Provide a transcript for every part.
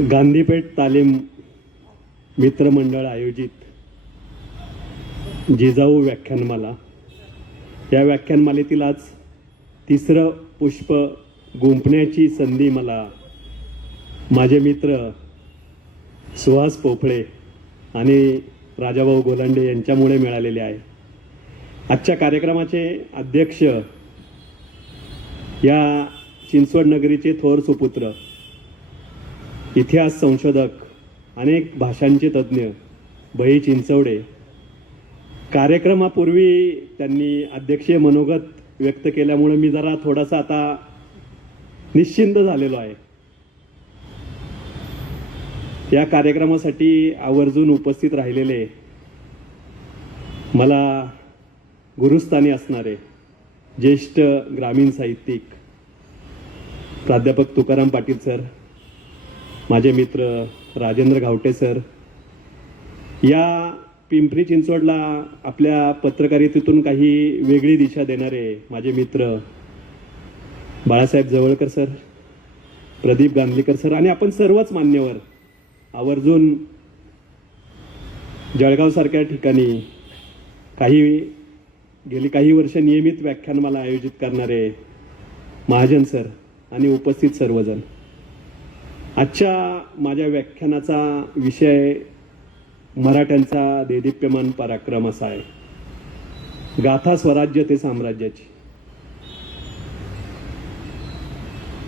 गांधीपेठ तालीम मित्रमंडळ आयोजित जिजाऊ व्याख्यानमाला, या व्याख्यानमालेतील आज तिसरं पुष्प गुंफण्याची संधी मला माझे मित्र सुहास पोफळे आणि राजाभाऊ गोलांडे यांच्यामुळे मिळालेले आहे. आजच्या कार्यक्रमाचे अध्यक्ष या चिंचवड नगरीचे थोर सुपुत्र, इतिहास संशोधक, अनेक भाषांचे तज्ज्ञ बही चिंचवडे. कार्यक्रमापूर्वी त्यांनी अध्यक्षीय मनोगत व्यक्त केल्यामुळे मी जरा थोडासा आता निश्चिंत झालेलो आहे. या कार्यक्रमासाठी आवर्जून उपस्थित राहिलेले मला गुरुस्थानी असणारे ज्येष्ठ ग्रामीण साहित्यिक प्राध्यापक तुकाराम पाटील सर, माझे मित्र राजेंद्र घावटे सर, या पिंपरी चिंचवडला आपल्या पत्रकारितेतून काही वेगळी दिशा देणारे माझे मित्र बाळासाहेब जवळकर सर, प्रदीप गांधलीकर सर आणि आपण सर्वच मान्यवर आवर्जून जळगावसारख्या ठिकाणी गेली काही वर्ष नियमित व्याख्यानमाला आयोजित करणारे महाजन सर आणि उपस्थित सर्वजण. आजच्या माझ्या व्याख्यानाचा विषय मराठ्यांचा देदीप्यमान पराक्रम असा आहे. गाथा स्वराज्य ते साम्राज्याची.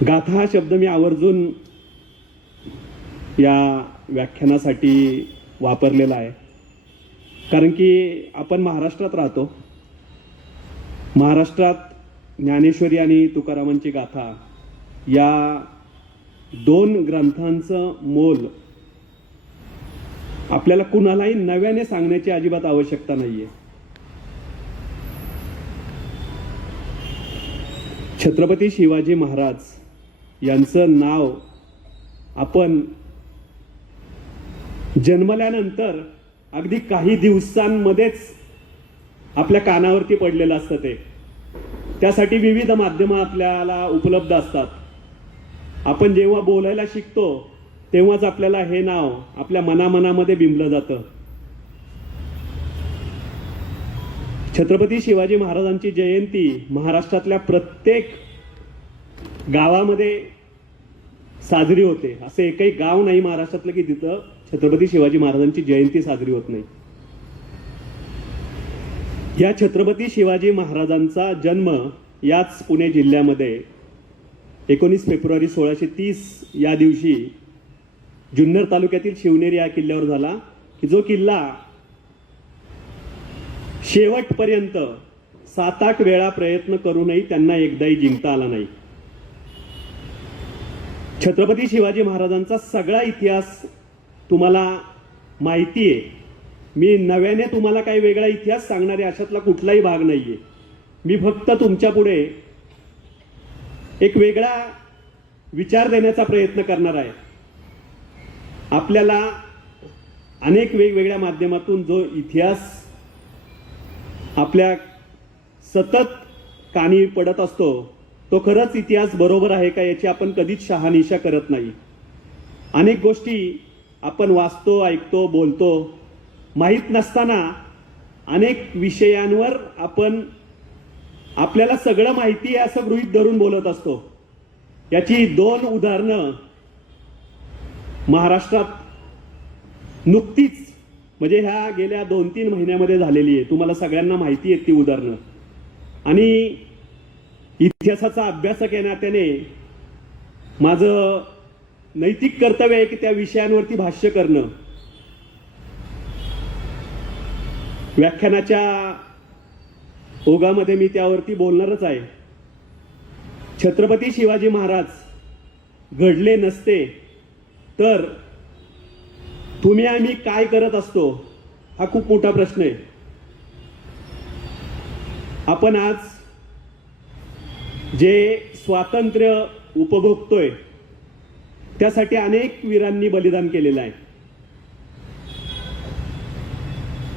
गाथा हा शब्द मी आवर्जून या व्याख्यानासाठी वापरलेला आहे, कारण की आपण महाराष्ट्रात राहतो. महाराष्ट्रात ज्ञानेश्वरी आणि तुकारामांची गाथा या दोन ग्रंथांचं मोल आपल्याला कुणालाही नव्याने सांगण्याची अजिबात आवश्यकता नाहीये. छत्रपती शिवाजी महाराज यांचं नाव आपण जन्मल्यानंतर अगदी काही दिवसांमध्येच आपल्या कानावरती पडलेलं असतं. त्यासाठी विविध माध्यमं आपल्याला उपलब्ध असतात. आपण जेव्हा बोलायला शिकतो तेव्हाच आपल्याला हे नाव आपल्या मनामध्ये बिंबलं जातं. छत्रपती शिवाजी महाराजांची जयंती महाराष्ट्रातल्या प्रत्येक गावामध्ये साजरी होते. असे एकही गाव नाही महाराष्ट्रातलं की तिथं छत्रपती शिवाजी महाराजांची जयंती साजरी होत नाही. या छत्रपती शिवाजी महाराजांचा जन्म याच पुणे जिल्ह्यामध्ये 19 फेब्रुवारी 1630 या दिवशी जुन्नर तालुक्यातील शिवनेरी या किल्ल्यावर झाला, की जो किल्ला शेवटपर्यंत 7-8 वेळा प्रयत्न करूनही त्यांना एकदाही जिंकता आला नाही. छत्रपती शिवाजी महाराजांचा सगळा इतिहास तुम्हाला माहिती आहे. मी नव्याने तुम्हाला काही वेगळा इतिहास सांगणारे अशातला कुठलाही भाग नाहीये. मी फक्त तुमच्या पुढे एक वेगळा विचार देण्याचा प्रयत्न करणार आहे. आपल्याला अनेक वेगवेगळ्या माध्यमातून जो इतिहास आपल्या सतत कानी पडत असतो, तो खरंच इतिहास बरोबर आहे का याची आपण कधीच शहानिशा करत नाही. अनेक गोष्टी आपण वाचतो, ऐकतो, बोलतो, माहीत नसताना अनेक विषयांवर आपण आपल्याला सगळं माहिती आहे असं गृहीत धरून बोलत असतो. याची 2 उदाहरणं महाराष्ट्रात नुकतीच म्हणजे ह्या गेल्या 2-3 महिन्यामध्ये झालेली आहे. तुम्हाला सगळ्यांना माहिती आहेत ती उदाहरणं. आणि इतिहासाचा अभ्यासक या नात्याने माझं नैतिक कर्तव्य आहे की त्या विषयांवरती भाष्य करणं. व्याख्यानाच्या ओघामध्ये मी त्यावरती बोलणारच आहे. छत्रपती शिवाजी महाराज घडले नसते तर तुम्ही आम्ही काय करत असतो, हा खूप मोठा प्रश्न आहे. आपण आज जे स्वातंत्र्य उपभोगतोय त्यासाठी अनेक वीरांनी बलिदान केलेलं आहे.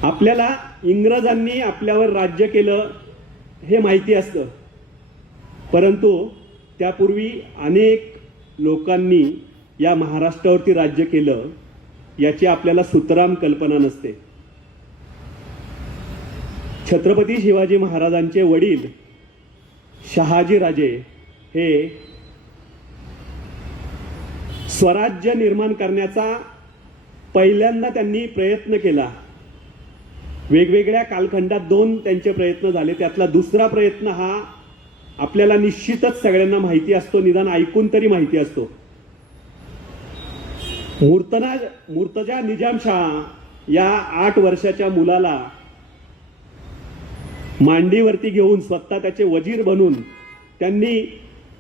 आपल्याला इंग्रजांनी आपल्यावर राज्य केलं हे माहिती असतं, परंतु त्यापूर्वी अनेक लोकांनी या महाराष्ट्रावरती राज्य केलं याची आपल्याला सुतराम कल्पना नसते. छत्रपती शिवाजी महाराजांचे वडील शहाजीराजे हे स्वराज्य निर्माण करण्याचा पहिल्यांदा त्यांनी प्रयत्न केला. वेगवेगळ्या कालखंडात 2 त्यांचे प्रयत्न झाले. त्यातला दुसरा प्रयत्न हा आपल्याला निश्चितच सगळ्यांना माहिती असतो, निदान ऐकून तरी माहिती असतो. मुर्तजा निजामशाह या 8 वर्षाच्या मुलाला मांडीवरती घेऊन स्वतः त्याचे वजीर बनून त्यांनी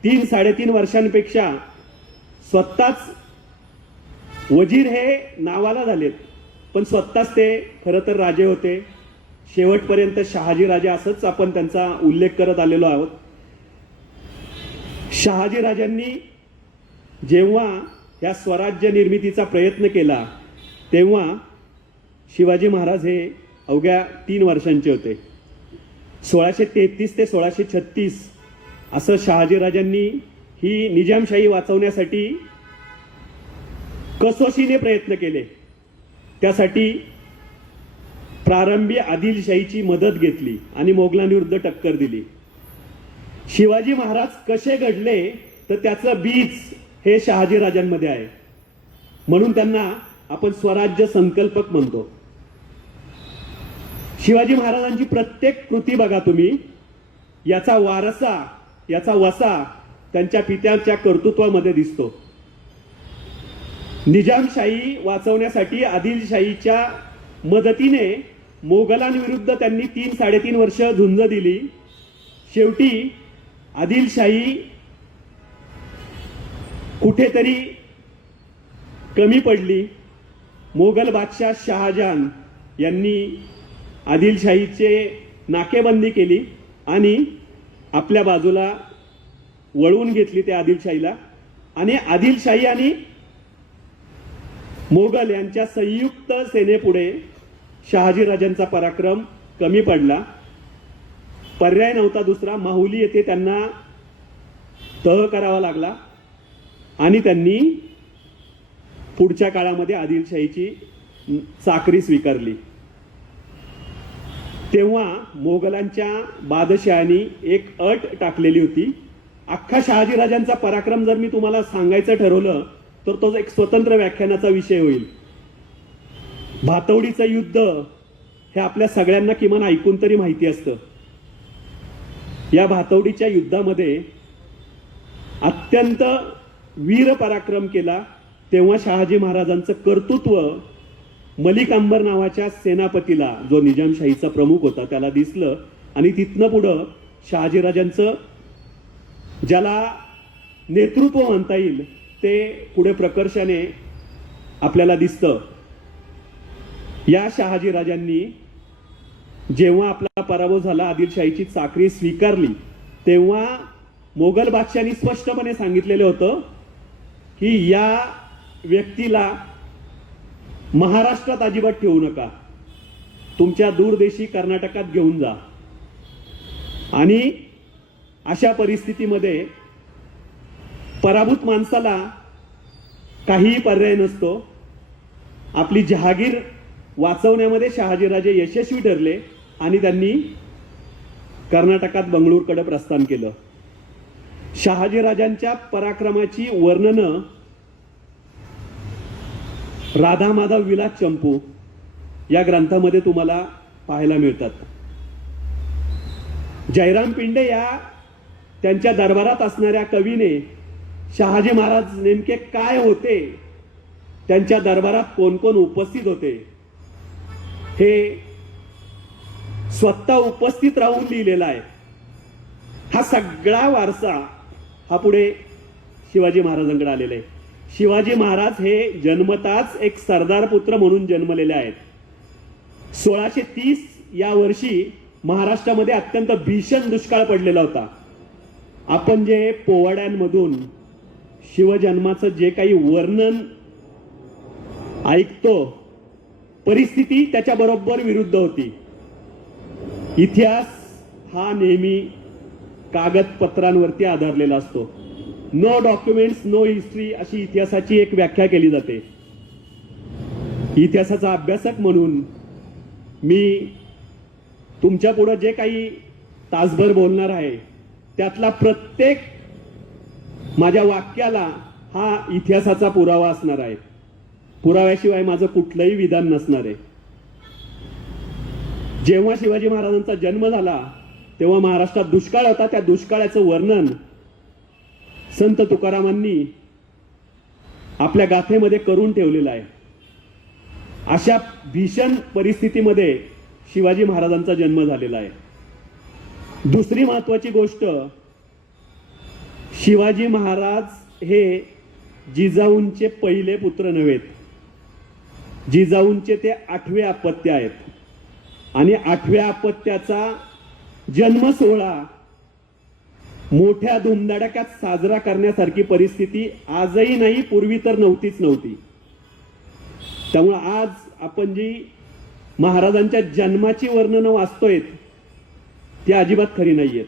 3-3.5 वर्षांपेक्षा स्वतःच वजीर हे नावाला झालेत, पण स्वतःच ते खरं तर राजे होते. शेवटपर्यंत शहाजीराजे असंच आपण त्यांचा उल्लेख करत आलेलो आहोत. शहाजीराजांनी जेव्हा या स्वराज्य निर्मितीचा प्रयत्न केला तेव्हा शिवाजी महाराज हे अवघ्या 3 वर्षांचे होते. 1633 ते 1636 असं शहाजीराजांनी ही निजामशाही वाचवण्यासाठी कसोशीने प्रयत्न केले. त्यासाठी प्रारंभी आदिलशाहीची मदत घेतली आणि मोगलांविरुद्ध टक्कर दिली. शिवाजी महाराज कसे घडले तर त्याचं बीज हे शहाजीराजांमध्ये आहे, म्हणून त्यांना आपण स्वराज्य संकल्पक म्हणतो. शिवाजी महाराजांची प्रत्येक कृती बघा तुम्ही, याचा वारसा, याचा वसा त्यांच्या पित्याच्या कर्तृत्वामध्ये दिसतो. निजामशाही वाचवण्यासाठी आदिलशाहीच्या मदतीने मोगलांविरुद्ध त्यांनी 3-3.5 वर्ष झुंज दिली. शेवटी आदिलशाही कुठेतरी कमी पडली. मोगल बादशाह शहाजहान यांनी आदिलशाहीचे नाकेबंदी केली आणि आपल्या बाजूला वळवून घेतली त्या आदिलशाहीला. आणि आदिलशाही आणि मोगल यांच्या संयुक्त सेनेपुढे शहाजीराजांचा पराक्रम कमी पडला. पर्याय नव्हता दुसरा. माहुली येथे त्यांना तह करावा लागला आणि त्यांनी पुढच्या काळामध्ये आदिलशाहीची चाकरी स्वीकारली. तेव्हा मोगलांच्या बादशहांनी एक अट टाकलेली होती. अख्खा शहाजीराजांचा पराक्रम जर मी तुम्हाला सांगायचं ठरवलं तर तो एक स्वतंत्र व्याख्यानाचा विषय होईल. भातवडीचं युद्ध हे आपल्या सगळ्यांना किमान ऐकून तरी माहिती असतं. या भातवडीच्या युद्धामध्ये अत्यंत वीर पराक्रम केला तेव्हा शहाजी महाराजांचं कर्तृत्व मलिक अंबर नावाच्या सेनापतीला, जो निजामशाहीचा प्रमुख होता, त्याला दिसलं आणि तिथनं पुढं शहाजीराजांचं ज्याला नेतृत्व म्हणता येईल ते पुढे प्रकर्षाने आपल्याला दिसतं. या शहाजीराजांनी जेव्हा आपला पराभव झाला, आदिलशाहीची चाकरी स्वीकारली, तेव्हा मोगल बादशाहांनी स्पष्टपणे सांगितलेलं होतं की या व्यक्तीला महाराष्ट्रात अजिबात ठेवू नका, तुमच्या दूरदेशी कर्नाटकात घेऊन जा. आणि अशा परिस्थितीमध्ये पराभूत माणसाला काहीही पर्याय नसतो. आपली जहागीर वाचवण्यामध्ये शहाजीराजे यशस्वी ठरले आणि त्यांनी कर्नाटकात बंगळूरकडे प्रस्थान केलं. शहाजीराजांच्या पराक्रमाची वर्णनं राधा माधव विलास चंपू या ग्रंथामध्ये तुम्हाला पाहायला मिळतात. जयराम पिंडे या त्यांच्या दरबारात असणाऱ्या कवीने शहाजी महाराज नेमके काय होते, त्यांच्या दरबारात कोण कोण उपस्थित होते, हे स्वतः उपस्थित राहून लिहिलेला आहे. हा सगळा वारसा हा पुढे शिवाजी महाराजांकडे आलेला आहे. शिवाजी महाराज हे जन्मताच एक सरदार पुत्र म्हणून जन्मलेले आहेत. 1630 या वर्षी महाराष्ट्रामध्ये अत्यंत भीषण दुष्काळ पडलेला होता. आपण जे पोवाड्यांमधून शिवजन्माचं जे काही वर्णन ऐकतो, परिस्थिती त्याच्या बरोबर विरुद्ध होती. इतिहास हा नेहमी कागदपत्रांवरती आधारलेला असतो. नो डॉक्युमेंट्स नो हिस्ट्री अशी इतिहासाची एक व्याख्या केली जाते. इतिहासाचा अभ्यासक म्हणून मी तुमच्या पुढे जे काही तासभर बोलणार आहे त्यातला प्रत्येक माझ्या वाक्याला हा इतिहासाचा पुरावा असणार आहे. पुराव्याशिवाय माझं कुठलंही विधान नसणार आहे. जेव्हा शिवाजी महाराजांचा जन्म झाला तेव्हा महाराष्ट्रात दुष्काळ होता. त्या दुष्काळाचं वर्णन संत तुकारामांनी आपल्या गाथेमध्ये करून ठेवलेलं आहे. अशा भीषण परिस्थितीमध्ये शिवाजी महाराजांचा जन्म झालेला आहे. दुसरी महत्वाची गोष्ट, शिवाजी महाराज हे जिजाऊंचे पहिले पुत्र नव्हेत. जिजाऊंचे ते 8वे अपत्य आहेत आणि 8व्या अपत्याचा जन्म सोहळा मोठ्या धुमधडाक्यात साजरा करण्यासारखी परिस्थिती आजही नाही, पूर्वी तर नव्हती. त्यामुळे आज आपण जी महाराजांच्या जन्माची वर्णनं वाचतोय ती अजिबात खरी नाहीयेत.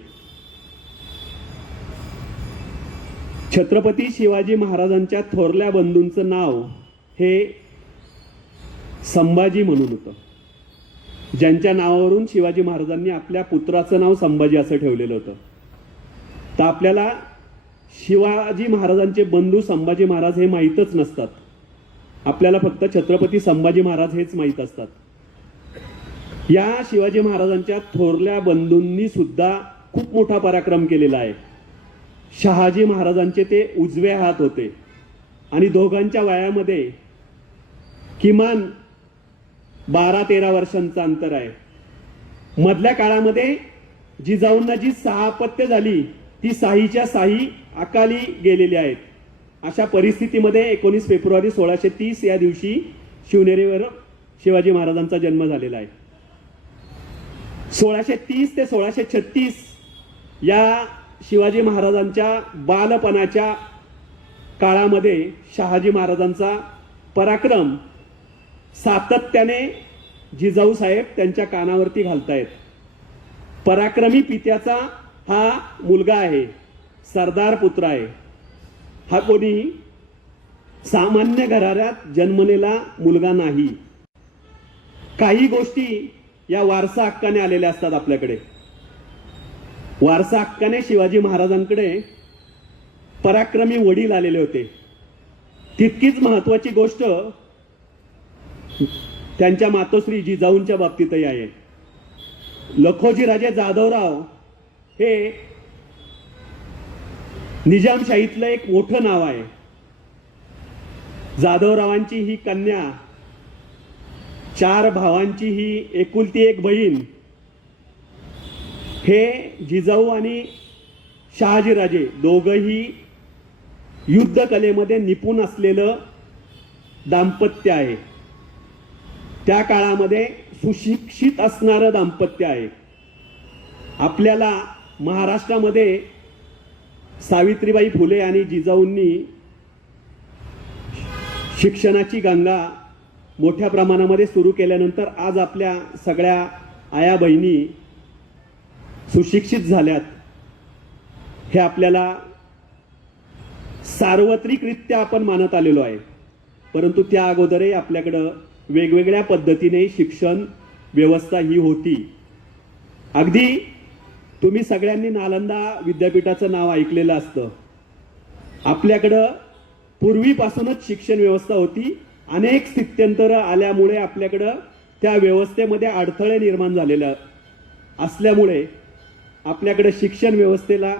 छत्रपती शिवाजी महाराजांच्या थोरल्या बंधूंचं नाव हे संभाजी म्हणून होतं. ज्यांच्या नावावरून शिवाजी महाराजांनी आपल्या पुत्राचं नाव संभाजी असं ठेवलेलं होतं. तर आपल्याला शिवाजी महाराजांचे बंधू संभाजी महाराज हे माहीतच नसतात. आपल्याला फक्त छत्रपती संभाजी महाराज हेच माहीत असतात. या शिवाजी महाराजांच्या थोरल्या बंधूंनी सुद्धा खूप मोठा पराक्रम केलेला आहे. शहाजी महाराजांचे ते उजवे हात होते आणि दोघांच्या वयामध्ये किमान 12-13 वर्षांचं अंतर आहे. मधल्या काळामध्ये जिजाऊंना जी 6 अपत्य झाली ती 6च्या 6 अकाली गेलेली आहेत. अशा परिस्थितीमध्ये 19 फेब्रुवारी 1630 या दिवशी शिवनेरीवर शिवाजी महाराजांचा जन्म झालेला आहे. 1630 ते 1636 या शिवाजी महाराजांच्या बालपणाच्या काळामध्ये शहाजी महाराजांचा पराक्रम सातत्याने जिजाऊ साहेब त्यांच्या कानावरती घालतायत. पराक्रमी पित्याचा हा मुलगा आहे, सरदार पुत्र आहे. हा कोणी सामान्य घराण्यात जन्मलेला मुलगा नाही. काही गोष्टी या वारसा हक्काने आलेल्या असतात आपल्याकडे. वारसा हक्काने शिवाजी महाराजांकडे पराक्रमी वडील आलेले होते. तितकीच महत्वाची गोष्ट त्यांच्या मातोश्री जिजाऊंच्या बाबतीतही आहे. लखोजी राजे जाधवराव हे निजामशाहीतलं एक मोठं नाव आहे. जाधवरावांची ही कन्या, 4 भावांची ही एकुलती एक बहीण, हे जिजाऊ आणि शहाजीराजे दोघंही युद्ध कलेमध्ये निपुण असलेलं दाम्पत्य आहे. त्या काळामध्ये सुशिक्षित असणारं दाम्पत्य आहे. आपल्याला महाराष्ट्रामध्ये सावित्रीबाई फुले आणि जिजाऊंनी शिक्षणाची गंगा मोठ्या प्रमाणामध्ये सुरू केल्यानंतर आज आपल्या सगळ्या आया बहिणी सुशिक्षित झाल्यात. हे आपल्याला सार्वत्रिकरित्या आपण मानत आलेलो आहे. परंतु त्या अगोदरही आपल्याकडं वेगवेगळ्या पद्धतीने शिक्षण व्यवस्था ही होती. अगदी तुम्ही सगळ्यांनी नालंदा विद्यापीठाचं नाव ऐकलेलं असतं. आपल्याकडं पूर्वीपासूनच शिक्षण व्यवस्था होती. अनेक स्थित्यंतर आल्यामुळे आपल्याकडं त्या व्यवस्थेमध्ये अडथळे निर्माण झालेले असल्यामुळे आपल्याकडे शिक्षण व्यवस्थेला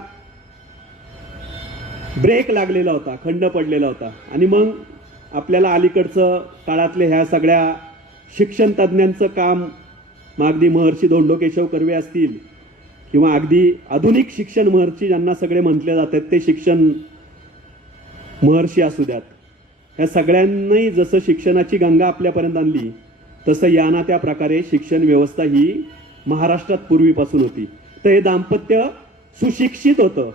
ब्रेक लागलेला होता, खंड पडलेला होता. आणि मग आपल्याला अलीकडचं काळातले ह्या सगळ्या शिक्षण तज्ज्ञांचं काम, अगदी महर्षी धोंडो केशव कर्वे असतील किंवा अगदी आधुनिक शिक्षण महर्षी ज्यांना सगळे म्हटले जातात ते शिक्षण महर्षी असू द्यात, ह्या सगळ्यांनी जसं शिक्षणाची गंगा आपल्यापर्यंत आणली तसं याना त्या प्रकारे शिक्षण व्यवस्था ही महाराष्ट्रात पूर्वीपासून होती. तर हे दाम्पत्य सुशिक्षित होतं.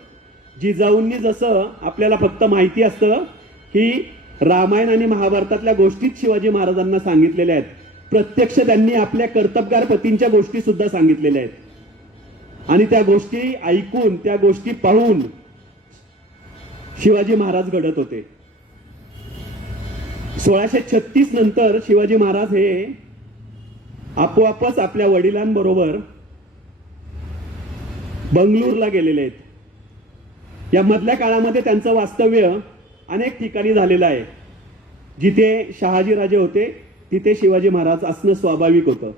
जिजाऊंनी जसं आपल्याला फक्त माहिती असतं की रामायण आणि महाभारतातल्या गोष्टीच शिवाजी महाराजांना सांगितलेल्या आहेत, प्रत्यक्ष त्यांनी आपल्या कर्तबगार पतींच्या गोष्टी सुद्धा सांगितलेल्या आहेत. आणि त्या गोष्टी ऐकून, त्या गोष्टी पाहून शिवाजी महाराज घडत होते. 1636 नंतर शिवाजी महाराज हे आपोआपच आपल्या वडिलांबरोबर बंगळूरला गेलेले आहेत. या मधल्या काळामध्ये त्यांचं वास्तव्य अनेक ठिकाणी झालेलं आहे. जिथे शहाजीराजे होते तिथे शिवाजी महाराज असणं स्वाभाविक होतं.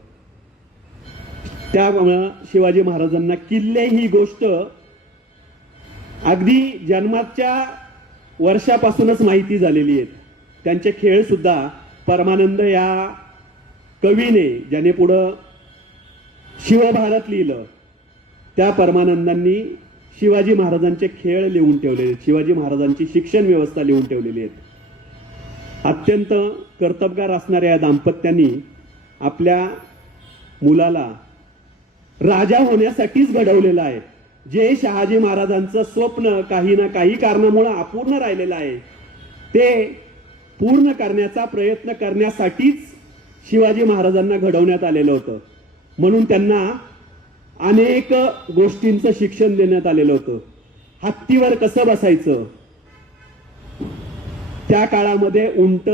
त्यामुळे शिवाजी महाराजांना किल्ले ही गोष्ट अगदी जन्माच्या वर्षापासूनच माहिती झालेली आहे. त्यांचे खेळ सुद्धा परमानंद या कवीने, ज्याने पुढं शिवभारत लिहिलं, त्या परमानंदांनी शिवाजी महाराजांचे खेळ लिहून ठेवलेले, शिवाजी महाराजांची शिक्षण व्यवस्था लिहून ठेवलेली आहेत. अत्यंत कर्तबगार असणाऱ्या या दाम्पत्यांनी आपल्या मुलाला राजा होण्यासाठीच घडवलेलं आहे. जे शहाजी महाराजांचं स्वप्न काही ना काही कारणामुळे अपूर्ण राहिलेलं आहे, ते पूर्ण करण्याचा प्रयत्न करण्यासाठीच शिवाजी महाराजांना घडवण्यात आलेलं होतं. म्हणून त्यांना अनेक गोष्टींचं शिक्षण देण्यात आलेलं होतं. हत्तीवर कसं बसायचं, त्या काळामध्ये उंट,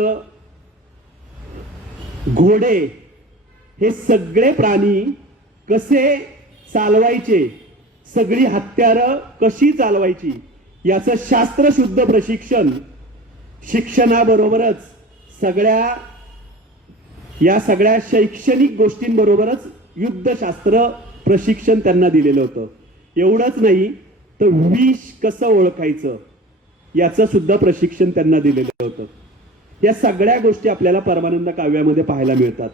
घोडे हे सगळे प्राणी कसे चालवायचे, सगळी हत्यारं कशी चालवायची, याचं शास्त्रशुद्ध प्रशिक्षण शिक्षणाबरोबरच या सगळ्या शैक्षणिक गोष्टींबरोबरच युद्धशास्त्र प्रशिक्षण त्यांना दिलेलं होतं. एवढंच नाही तर विष कसं ओळखायचं याचं सुद्धा प्रशिक्षण त्यांना दिलेलं होतं. या सगळ्या गोष्टी आपल्याला परमानंद काव्यामध्ये पाहायला मिळतात.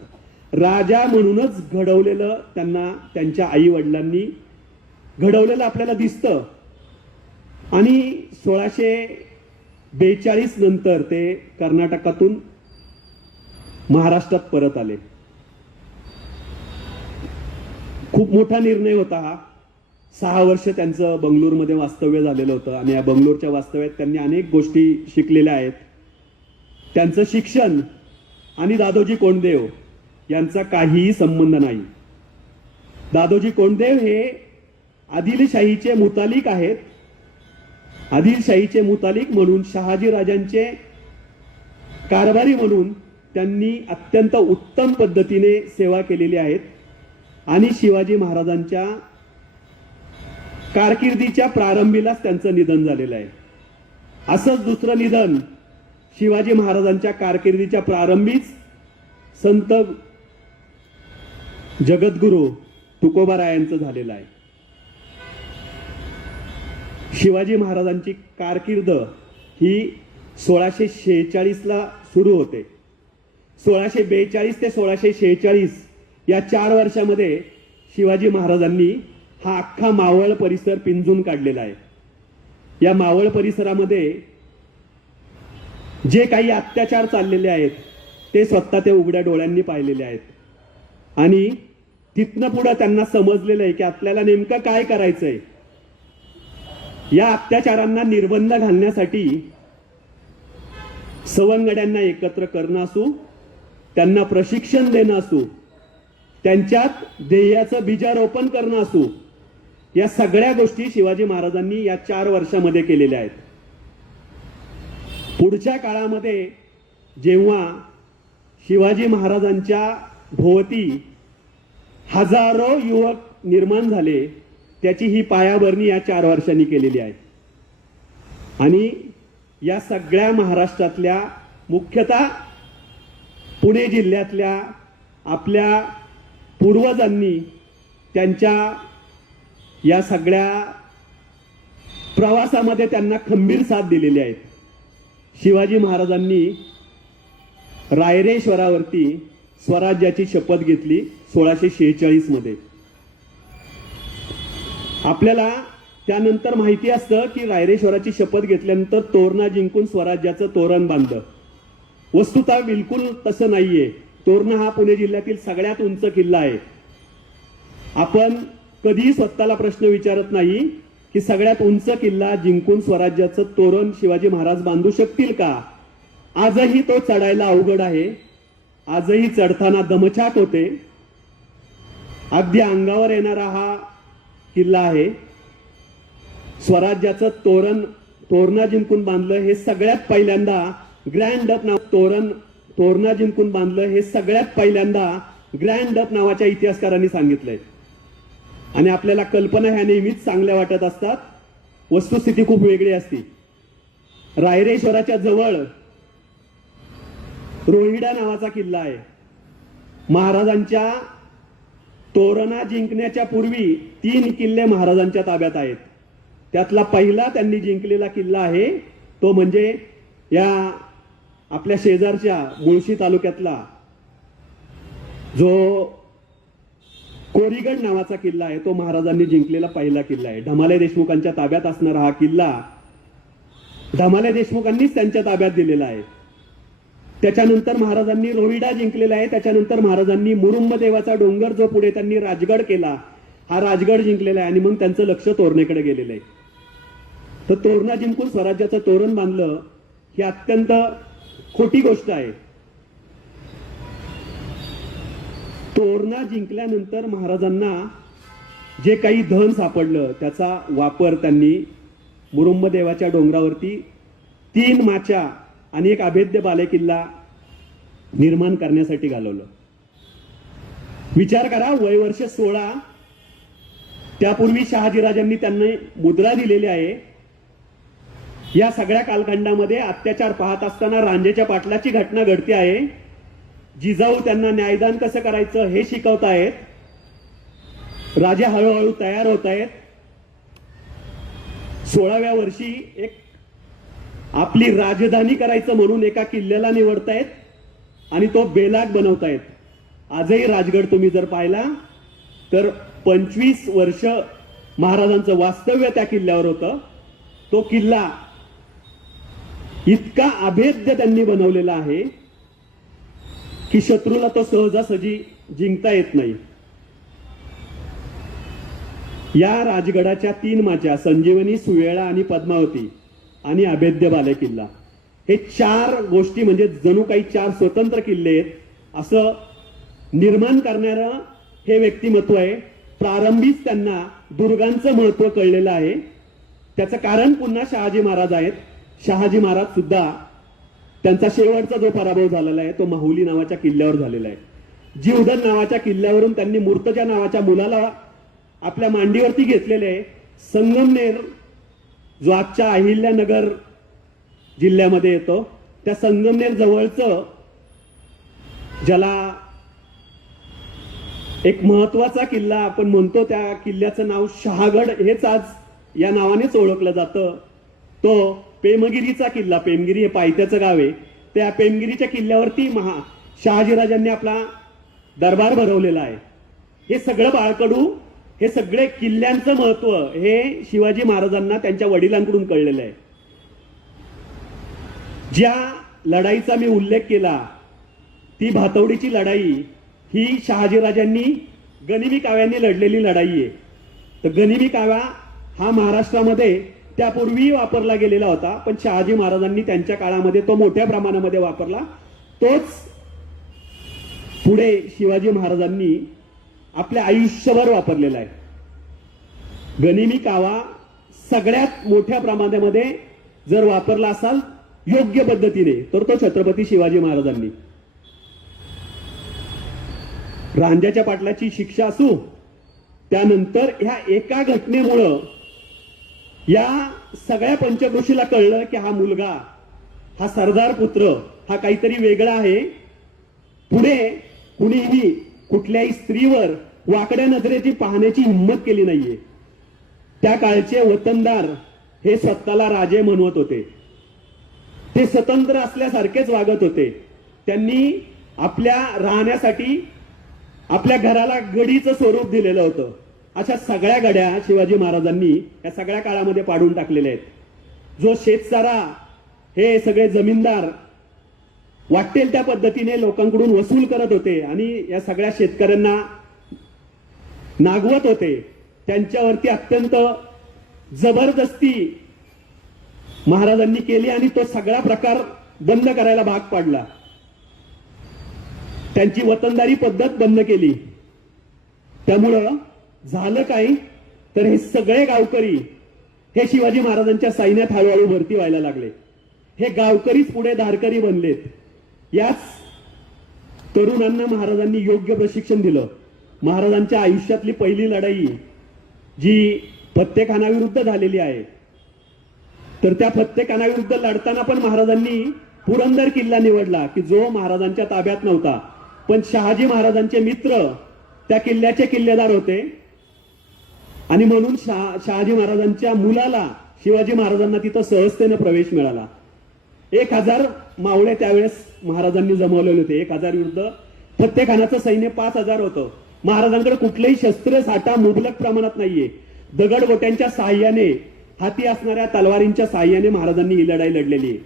राजा म्हणूनच घडवलेलं त्यांना त्यांच्या आई वडिलांनी घडवलेलं आपल्याला दिसतं. आणि 1642 नंतर ते कर्नाटकातून महाराष्ट्रात परत आले. खूप मोठा निर्णय होता हा. 6 वर्ष त्यांचं बंगळूरमध्ये वास्तव्य झालेलं होतं आणि या बंगळूरच्या वास्तव्यात त्यांनी अनेक गोष्टी शिकलेल्या आहेत. त्यांचं शिक्षण आणि दादोजी कोंडदेव यांचा काहीही संबंध नाही. दादोजी कोंडदेव हे आदिलशाहीचे मुतालिक आहेत. आदिलशाहीचे मुतालिक म्हणून, शहाजी राजांचे कारभारी म्हणून त्यांनी अत्यंत उत्तम पद्धतीने सेवा केलेली आहेत. आणि शिवाजी महाराजांच्या कारकिर्दीच्या प्रारंभीलाच त्यांचं निधन झालेलं आहे. असंच दुसरं निधन शिवाजी महाराजांच्या कारकिर्दीच्या प्रारंभीच संत जगद्गुरू तुकोबारायांचं झालेलं आहे. शिवाजी महाराजांची कारकीर्द ही 1646 ला सुरू होते. 1642 ते 1646 या 4 वर्षामध्ये शिवाजी महाराजांनी हा अख्खा मावळ परिसर पिंजून काढलेला आहे. या मावळ परिसरामध्ये जे काही अत्याचार चाललेले आहेत ते स्वतः ते उघड्या डोळ्यांनी पाहिलेले आहेत. आणि तिथनं पुढे त्यांना समजलेलं आहे की आपल्याला नेमकं काय करायचंय. या अत्याचारांना निर्बंध घालण्यासाठी सवंगड्यांना एकत्र करणं असू, त्यांना प्रशिक्षण देणं असू, त्यांच्यात ध्येयाचं बीजारोपण करणं असू, या सगळ्या गोष्टी शिवाजी महाराजांनी या 4 वर्षामध्ये केलेल्या आहेत. पुढच्या काळामध्ये जेव्हा शिवाजी महाराजांच्या भोवती हजारो युवक निर्माण झाले, त्याची ही पायाभरणी या 4 वर्षांनी केलेली आहे. आणि या सगळ्या महाराष्ट्रातल्या, मुख्यतः पुणे जिल्ह्यातल्या आपल्या पूर्वजांनी त्यांच्या या सगळ्या प्रवासामध्ये त्यांना खंबीर साथ दिलेली आहे. शिवाजी महाराजांनी रायरेश्वरावरती स्वराज्याची शपथ घेतली 1646 मध्ये. आपल्याला त्यानंतर माहिती असतं की रायरेश्वराची शपथ घेतल्यानंतर तोरणा जिंकून स्वराज्याचं तोरण बांधलं. वस्तुतः बिलकुल तसं नाहीये. तोरणा हा पुणे जिल्ह्यातील सगळ्यात उंच किल्ला आहे. आपण कधीही स्वतःला प्रश्न विचारत नाही की सगळ्यात उंच किल्ला जिंकून स्वराज्याचं तोरण शिवाजी महाराज बांधू शकतील का. आजही तो चढायला अवघड आहे. आजही चढताना दमछाक होते. अगदी अंगावर येणारा हा किल्ला आहे. स्वराज्याचं तोरण तोरणा जिंकून बांधलं हे सगळ्यात पहिल्यांदा ग्रँड अप नाव तोरणा जिंकून बांधलं हे सगळ्यात पहिल्यांदा ग्रँड अप नावाच्या इतिहासकारांनी सांगितलंय. आणि आपल्याला कल्पना ह्या नेहमीच चांगल्या वाटत असतात, वस्तुस्थिती खूप वेगळी असती. रायरेश्वराच्या जवळ रोहिडा नावाचा किल्ला आहे. महाराजांच्या तोरणा जिंकण्याच्या पूर्वी 3 किल्ले महाराजांच्या ताब्यात आहेत. त्यातला पहिला त्यांनी जिंकलेला किल्ला आहे तो म्हणजे या आपल्या शेजारच्या मुळशी तालुक्यातला जो कोरीगड नावाचा किल्ला आहे, तो महाराजांनी जिंकलेला पहिला किल्ला आहे. ढमाले देशमुखांच्या ताब्यात असणारा हा किल्ला ढमाले देशमुखांनीच त्यांच्या ताब्यात दिलेला आहे. त्याच्यानंतर महाराजांनी रोहिडा जिंकलेला आहे. त्याच्यानंतर महाराजांनी मुरुंब देवाचा डोंगर जो पुढे त्यांनी राजगड केला, हा राजगड जिंकलेला आहे. आणि मग त्यांचं लक्ष तोरणेकडे गेलेलं आहे. तर तोरणा जिंकून स्वराज्याचं तोरण बांधलं ही अत्यंत खोटी गोष्ट आहे. तोरणा जिंकल्यानंतर महाराजांना जे काही धन सापडलं त्याचा वापर त्यांनी मुरुंब देवाच्या डोंगरावरती 3 माच्या आणि एक अभेद्य बालेकिल्ला निर्माण करण्यासाठी घालवलं. विचार करा, वय वर्ष 16. त्यापूर्वी शहाजीराजांनी त्यांना मुद्रा दिलेली आहे. या सगळ्या कालखंडामध्ये अत्याचार पाहत असताना रांझेच्या पाटलाची घटना घडते आहे. जिजाऊ त्यांना न्यायदान कसं करायचं हे शिकवतायत. राजे हळूहळू तयार होत आहेत. 16व्या वर्षी एक आपली राजधानी करायचं म्हणून एका किल्ल्याला निवडतायत आणि तो बेलाग बनवतायत. आजही राजगड तुम्ही जर पाहिला तर 25 वर्ष महाराजांचं वास्तव्य त्या किल्ल्यावर होतं. तो किल्ला इतका अभेद्य त्यांनी बनवलेला आहे की शत्रूला तो सहजासहजी जिंकता येत नाही. या राजगडाच्या 3 माच्या संजीवनी, सुवेळा आणि पद्मावती आणि अभेद्य बालेकिल्ला हे 4 गोष्टी म्हणजे जणू काही 4 स्वतंत्र किल्ले आहेत असं निर्माण करणारं हे व्यक्तिमत्व आहे. प्रारंभीच त्यांना दुर्गांचं महत्व कळलेलं आहे. त्याचं कारण पुन्हा शहाजी महाराज आहेत. शहाजी महाराज सुद्धा त्यांचा शेवटचा जो पराभव झालेला आहे तो माहुली नावाच्या किल्ल्यावर झालेला आहे. जीवधन नावाच्या किल्ल्यावरून त्यांनी मूर्तजा नावाच्या मुलाला आपल्या मांडीवरती घेतलेले आहे. संगमनेर जो आजच्या अहिल्यानगर जिल्ह्यामध्ये येतो त्या संगमनेर जवळचं ज्याला एक महत्वाचा किल्ला आपण म्हणतो त्या किल्ल्याचं नाव शहागड हेच आज या नावानेच ओळखलं जातं. तो पेमगिरीचा किल्ला, पेमगिरी हे पायथ्याचं गाव आहे. त्या पेमगिरीच्या किल्ल्यावरती शहाजीराजांनी आपला दरबार भरवलेला आहे. हे सगळं बाळकडू, हे सगळे किल्ल्यांचं महत्व हे शिवाजी महाराजांना त्यांच्या वडिलांकडून कळलेलं आहे. ज्या लढाईचा मी उल्लेख केला ती भातवडीची लढाई ही शहाजीराजांनी गनिमी काव्यांनी लढलेली लढाई आहे. तर गनिमी काव्या हा महाराष्ट्रामध्ये त्यापूर्वी वापरला गेलेला होता, पण शहाजी महाराजांनी त्यांच्या काळामध्ये तो मोठ्या प्रमाणामध्ये वापरला. तोच पुढे शिवाजी महाराजांनी आपल्या आयुष्यभर वापरलेला आहे. गनिमी कावा सगळ्यात मोठ्या प्रमाणामध्ये जर वापरला असाल योग्य पद्धतीने तर तो छत्रपती शिवाजी महाराजांनी. रांझ्याच्या पाटलाची शिक्षा असू, त्यानंतर ह्या एका घटनेमुळं या सगळ्या पंचक्रोशीला कळलं की हा मुलगा, हा सरदार पुत्र हा काहीतरी वेगळा आहे. पुढे कुणीही कुठल्याही स्त्रीवर वाकड्या नजरेची पाहण्याची हिंमत केली नाहीये. त्या काळचे वतनदार हे स्वतःला राजे म्हणवत होते. ते स्वतंत्र असल्यासारखेच वागत होते. त्यांनी आपल्या राहण्यासाठी आपल्या घराला गडीचं स्वरूप दिलेलं होतं. अशा सगळ्या गड्या शिवाजी महाराजांनी या सगळ्या काळामध्ये पाडून टाकलेल्या आहेत. जो शेतसारा हे सगळे जमीनदार वाटेल त्या पद्धतीने लोकांकडून वसूल करत होते आणि या सगळ्या शेतकऱ्यांना नागवत होते, त्यांच्यावरती अत्यंत जबरदस्ती महाराजांनी केली आणि तो सगळा प्रकार बंद करायला भाग पाडला. त्यांची वतनदारी पद्धत बंद केली. त्यामुळं झालं काय तर हे सगळे गावकरी हे शिवाजी महाराजांच्या सैन्यात हळूहळू भरती व्हायला लागले. हे गावकरीच पुढे धारकरी बनलेत. याच तरुणांना महाराजांनी योग्य प्रशिक्षण दिलं. महाराजांच्या आयुष्यातली पहिली लढाई जी फत्तेखानाविरुद्ध झालेली आहे, तर त्या फत्तेखानाविरुद्ध लढताना पण महाराजांनी पुरंदर किल्ला निवडला, की जो महाराजांच्या ताब्यात नव्हता. पण शहाजी महाराजांचे मित्र त्या किल्ल्याचे किल्लेदार होते आणि म्हणून शहाजी महाराजांच्या मुलाला शिवाजी महाराजांना तिथं सहजतेने प्रवेश मिळाला. 1000 मावळे त्यावेळेस महाराजांनी जमवलेले होते. 1000 विरुद्ध फत्तेखानाचं सैन्य 5000 होतं. महाराजांकडे कुठलेही शस्त्र साठा मुबलक प्रमाणात नाहीये. दगडगोट्यांच्या साह्याने, हाती असणाऱ्या तलवारींच्या साह्याने महाराजांनी ही लढाई लढलेली आहे.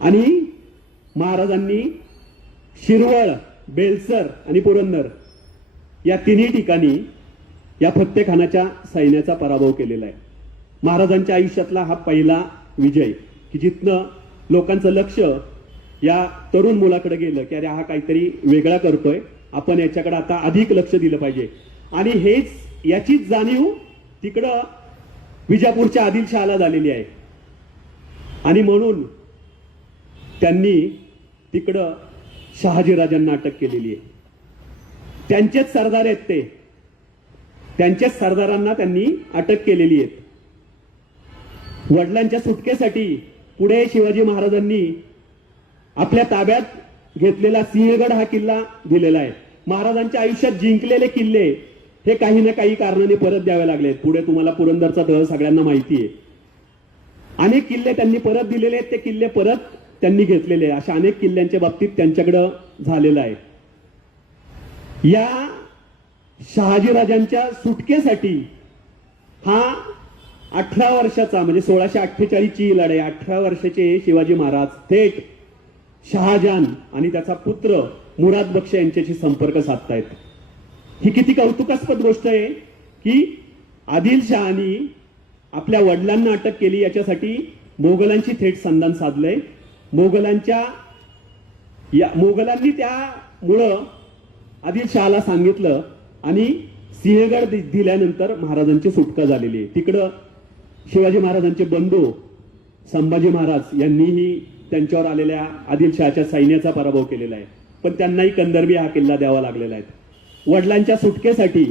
आणि महाराजांनी शिरवळ, बेलसर आणि पुरंदर या तिन्ही ठिकाणी या फत्तेखानाच्या सैन्याचा पराभव केलेला आहे. महाराजांच्या आयुष्यातला हा पहिला विजय, की जिथनं लोकांचं लक्ष या तरुण मुलाकडे गेलं, की अरे हा काहीतरी वेगळा करतोय, आपण याच्याकडे आता अधिक लक्ष दिलं पाहिजे. आणि हेच याचीच जाणीव तिकडं विजापूरच्या आदिलशहाला झालेली आहे. आणि म्हणून त्यांनी तिकडं शहाजीराजांना अटक केलेली आहे. त्यांचेच सरदार आहेत ते, त्यांच्याच सरदारांना त्यांनी अटक केलेली आहे. वडिलांच्या सुटकेसाठी पुढे शिवाजी महाराजांनी आपल्या ताब्यात घेतलेला सिंहगड हा किल्ला दिलेला आहे. महाराजांच्या आयुष्यात जिंकलेले किल्ले हे काही ना काही कारणाने परत द्यावे लागलेत. पुढे तुम्हाला पुरंदरचा तह सगळ्यांना माहिती आहे. अनेक किल्ले त्यांनी परत दिलेले आहेत, ते किल्ले परत त्यांनी घेतलेले आहे. अशा अनेक किल्ल्यांच्या बाबतीत त्यांच्याकडं झालेलं आहे. या शहाजीराजांच्या सुटकेसाठी हा 18 वर्षाचा म्हणजे 1648 ची लढाई, 18 वर्षाचे शिवाजी महाराज थेट शहाजहान आणि त्याचा पुत्र मुराद बक्ष यांच्याशी संपर्क साधतायत. ही किती कौतुकास्पद गोष्ट आहे की आदिलशहानी आपल्या वडिलांना अटक केली, याच्यासाठी मोगलांशी थेट संधान साधलंय. मोगलांनी त्यामुळं आदिलशहाला सांगितलं आणि सिंहगड दिल्यानंतर महाराजांची सुटका झालेली आहे. तिकडं शिवाजी महाराजांचे बंधू संभाजी महाराज यांनीही त्यांच्यावर आलेल्या आदिलशहाच्या सैन्याचा पराभव केलेला आहे. पण त्यांनाही कंदर्बी हा किल्ला द्यावा लागलेला आहे. वडिलांच्या सुटकेसाठी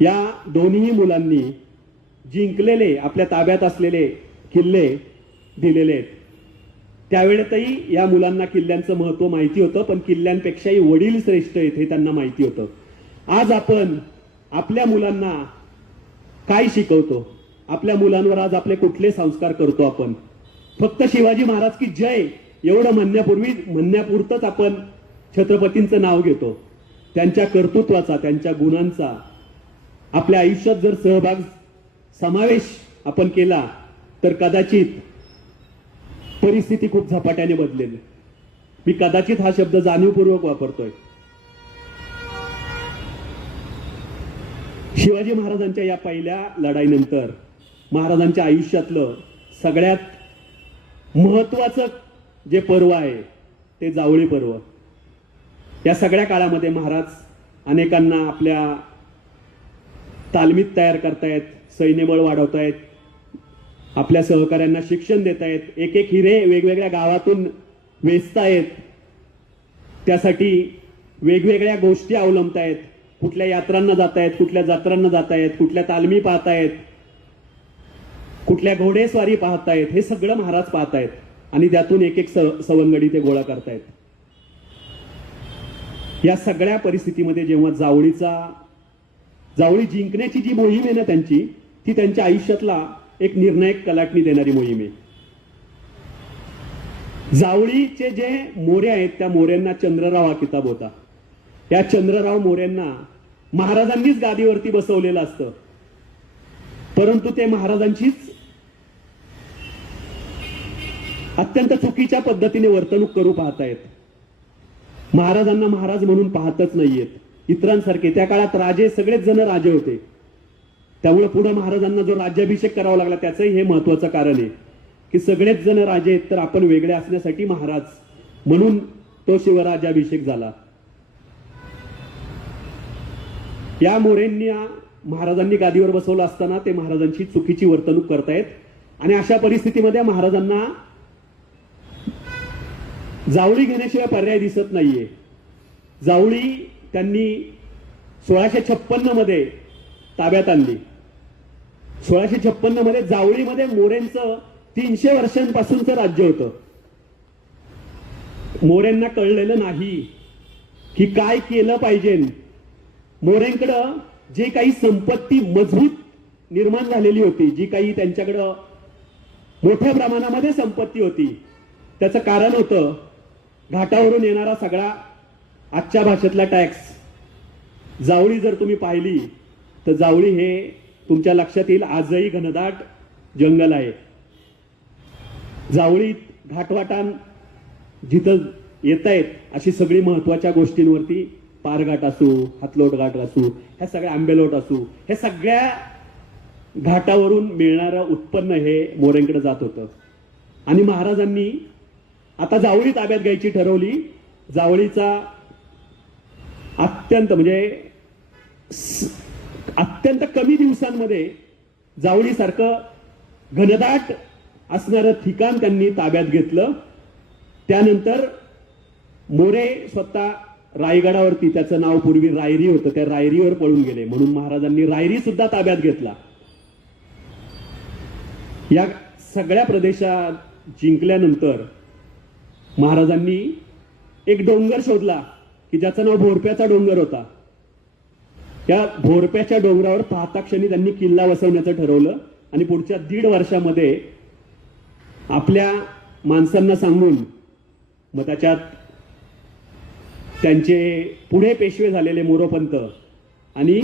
या दोन्ही मुलांनी जिंकलेले, आपल्या ताब्यात असलेले किल्ले दिलेले आहेत. त्यावेळेतही या मुलांना किल्ल्यांचं महत्व माहिती होतं, पण किल्ल्यांपेक्षाही वडील श्रेष्ठ आहेत हे त्यांना माहिती होतं. आज आपण आपल्या मुलांना काय शिकवतो? आपल्या मुलांवर आज आपले कुठले संस्कार करतो? आपण फक्त शिवाजी महाराज की जय एवढं म्हणण्यापुरतंच आपण छत्रपतींचं नाव घेतो. त्यांच्या कर्तृत्वाचा, त्यांच्या गुणांचा आपल्या आयुष्यात जर समावेश आपण केला तर कदाचित परिस्थिती खूप झपाट्याने बदलेल. मी कदाचित हा शब्द जाणीवपूर्वक वापरतोय. शिवाजी महाराजांच्या या पहिल्या लढाईनंतर महाराजांच्या आयुष्यातलं सगळ्यात महत्वाचं जे पर्व आहे ते जावळी पर्व. या सगळ्या काळामध्ये महाराज अनेकांना आपल्या तालमीत तयार करतायत, सैन्यबळ वाढवतायत, आपल्या सहकाऱ्यांना शिक्षण देत आहेत, एक एक हिरे वेगवेगळ्या गावातून वेचतायत, त्यासाठी वेगवेगळ्या गोष्टी अवलंबतायत. कुठल्या यात्रांना जातायत, कुठल्या जत्रांना जातायत, कुठल्या तालमी पाहतायत, कुठल्या घोडेस्वारी पाहतायत, हे सगळं महाराज पाहतायत आणि त्यातून एक एक सवंगडी ते गोळा करतायत. या सगळ्या परिस्थितीमध्ये जेव्हा जावळी जिंकण्याची जी मोहीम आहे ना त्यांची, ती त्यांच्या आयुष्यातला एक निर्णायक कलाटणी देणारी मोहीम आहे. जावळीचे जे मोरे आहेत त्या मोऱ्यांना चंद्रराव हा किताब होता. या चंद्रराव मोऱ्यांना महाराजांनीच गादीवरती बसवलेलं असतं, परंतु ते महाराजांचीच अत्यंत चुकीच्या पद्धतीने वर्तणूक करू पाहतायत. महाराजांना महाराज म्हणून पाहतच नाहीयेत. इतरांसारखे त्या काळात राजे सगळेच जण राजे होते, त्यामुळे पुढे महाराजांना जो राज्याभिषेक करावा लागला त्याचंही हे महत्वाचं कारण आहे की सगळेच जण राजे आहेत तर आपण वेगळे असण्यासाठी महाराज, म्हणून तो शिवराज्याभिषेक झाला. या मोरेंनी महाराजांनी गादीवर बसवलं असताना ते महाराजांची चुकीची वर्तणूक करतायत आणि अशा परिस्थितीमध्ये महाराजांना जावळी घेण्याशिवाय पर्याय दिसत नाहीये. जावळी त्यांनी 1656 मध्ये ताब्यात आणली. 1656 मध्ये जावळीमध्ये मोरेंचं 300 वर्षांपासूनचं राज्य होतं. मोरेंना कळलेलं नाही की काय केलं पाहिजे. मोरेंकडं जे काही संपत्ती मजबूत निर्माण झालेली होती, जी काही त्यांच्याकडं मोठ्या प्रमाणामध्ये संपत्ती होती, त्याचं कारण होतं घाटावरून येणारा सगळा आजच्या भाषेतला टॅक्स. जावळी जर तुम्ही पाहिली तर जावळी हे तुमच्या लक्षात येईल आजही घनदाट जंगल आहे. जावळीत घाटवाटान जिथं येत आहेत अशी सगळी महत्वाच्या गोष्टींवरती पारघाट असू, हातलोट घाट असू, ह्या सगळ्या आंबेलोट असू, हे सगळ्या घाटावरून मिळणारं उत्पन्न हे मोरेंकडे जात होतं. आणि महाराजांनी आता जावळी ताब्यात घ्यायची ठरवली. जावळीचा अत्यंत कमी दिवसांमध्ये जावळीसारखं घनदाट असणारं ठिकाण त्यांनी ताब्यात घेतलं. त्यानंतर मोरे स्वतः रायगडावरती, त्याचं नाव पूर्वी रायरी होतं, त्या रायरीवर पळून गेले, म्हणून महाराजांनी रायरी सुद्धा ताब्यात घेतला. या सगळ्या प्रदेशात जिंकल्यानंतर महाराजांनी एक डोंगर शोधला की ज्याचं नाव भोरप्याचा डोंगर होता. त्या भोरप्याच्या डोंगरावर पाहता क्षणी त्यांनी किल्ला वसवण्याचं ठरवलं आणि पुढच्या 1.5 वर्षामध्ये आपल्या माणसांना सांगून, मग त्याच्यात त्यांचे पुढे पेशवे झालेले मोरोपंत आणि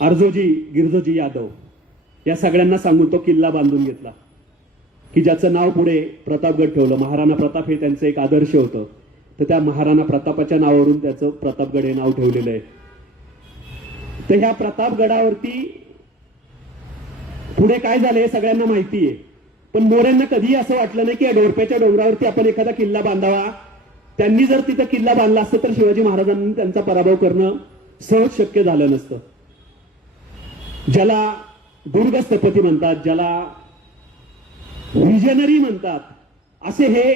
अर्जोजी गिरजोजी यादव या सगळ्यांना सांगून तो किल्ला बांधून घेतला की ज्याचं नाव पुढे प्रतापगड ठेवलं. महाराणा प्रताप हे त्यांचं एक आदर्श होतं, तर त्या महाराणा प्रतापाच्या नावावरून त्याचं प्रतापगड हे नाव ठेवलेलं आहे. तर ह्या प्रतापगडावरती पुढे काय झालं हे सगळ्यांना माहिती आहे, पण मोऱ्यांना कधीही असं वाटलं नाही की या ढोरप्याच्या डोंगरावरती आपण एखादा किल्ला बांधावा. त्यांनी जर तिथं किल्ला बांधला असतं तर शिवाजी महाराजांनी त्यांचा पराभव करणं सहज शक्य झालं नसतं. ज्याला दुर्ग स्थपती म्हणतात, ज्याला विजनरी म्हणतात, असे हे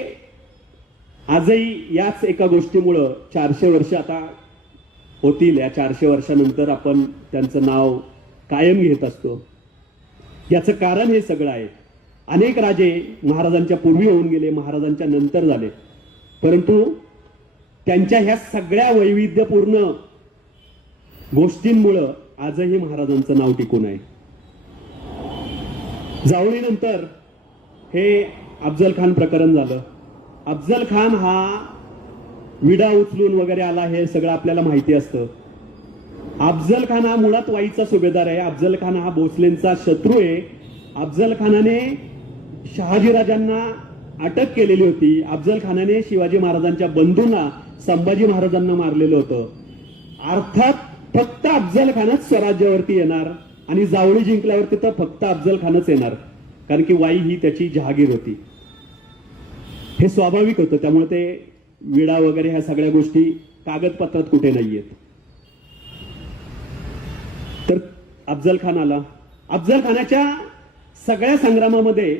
आजही याच एका गोष्टीमुळं 400 वर्ष आता होतील. या 400 वर्षानंतर आपण त्यांचं नाव कायम घेत असतो. याचं कारण हे सगळं आहे. अनेक राजे महाराजांच्या पूर्वी होऊन गेले, महाराजांच्या नंतर झाले, परंतु त्यांच्या ह्या सगळ्या वैविध्यपूर्ण गोष्टींमुळं आजही महाराजांचं नाव टिकून आहे. जावळीनंतर हे अफजल खान प्रकरण झालं. अफजल खान हा विडा उचलून वगैरे आला, हे सगळं आपल्याला माहिती असतं. अफजल खान हा मुळात वाईचा सुभेदार आहे. अफजल खान हा भोसलेंचा शत्रू आहे. अफजल खानाने शहाजीराजांना अटक केलेली होती. अफजल खानाने शिवाजी महाराजांच्या बंधूंना, संभाजी महाराजांना मारलेलं होतं. अर्थात फक्त अफजल खानच स्वराज्यावरती येणार आणि जावळी जिंकल्यावरती तर फक्त अफजल खानच येणार, कारण की वाई ही त्याची जहागीर होती. हे स्वाभाविक होतं. त्यामुळे ते विडा वगैरे ह्या सगळ्या गोष्टी कागदपत्रात कुठे नाहीयेत. तर अफजल खान आला. अफजल खानाच्या सगळ्या संग्रामामध्ये,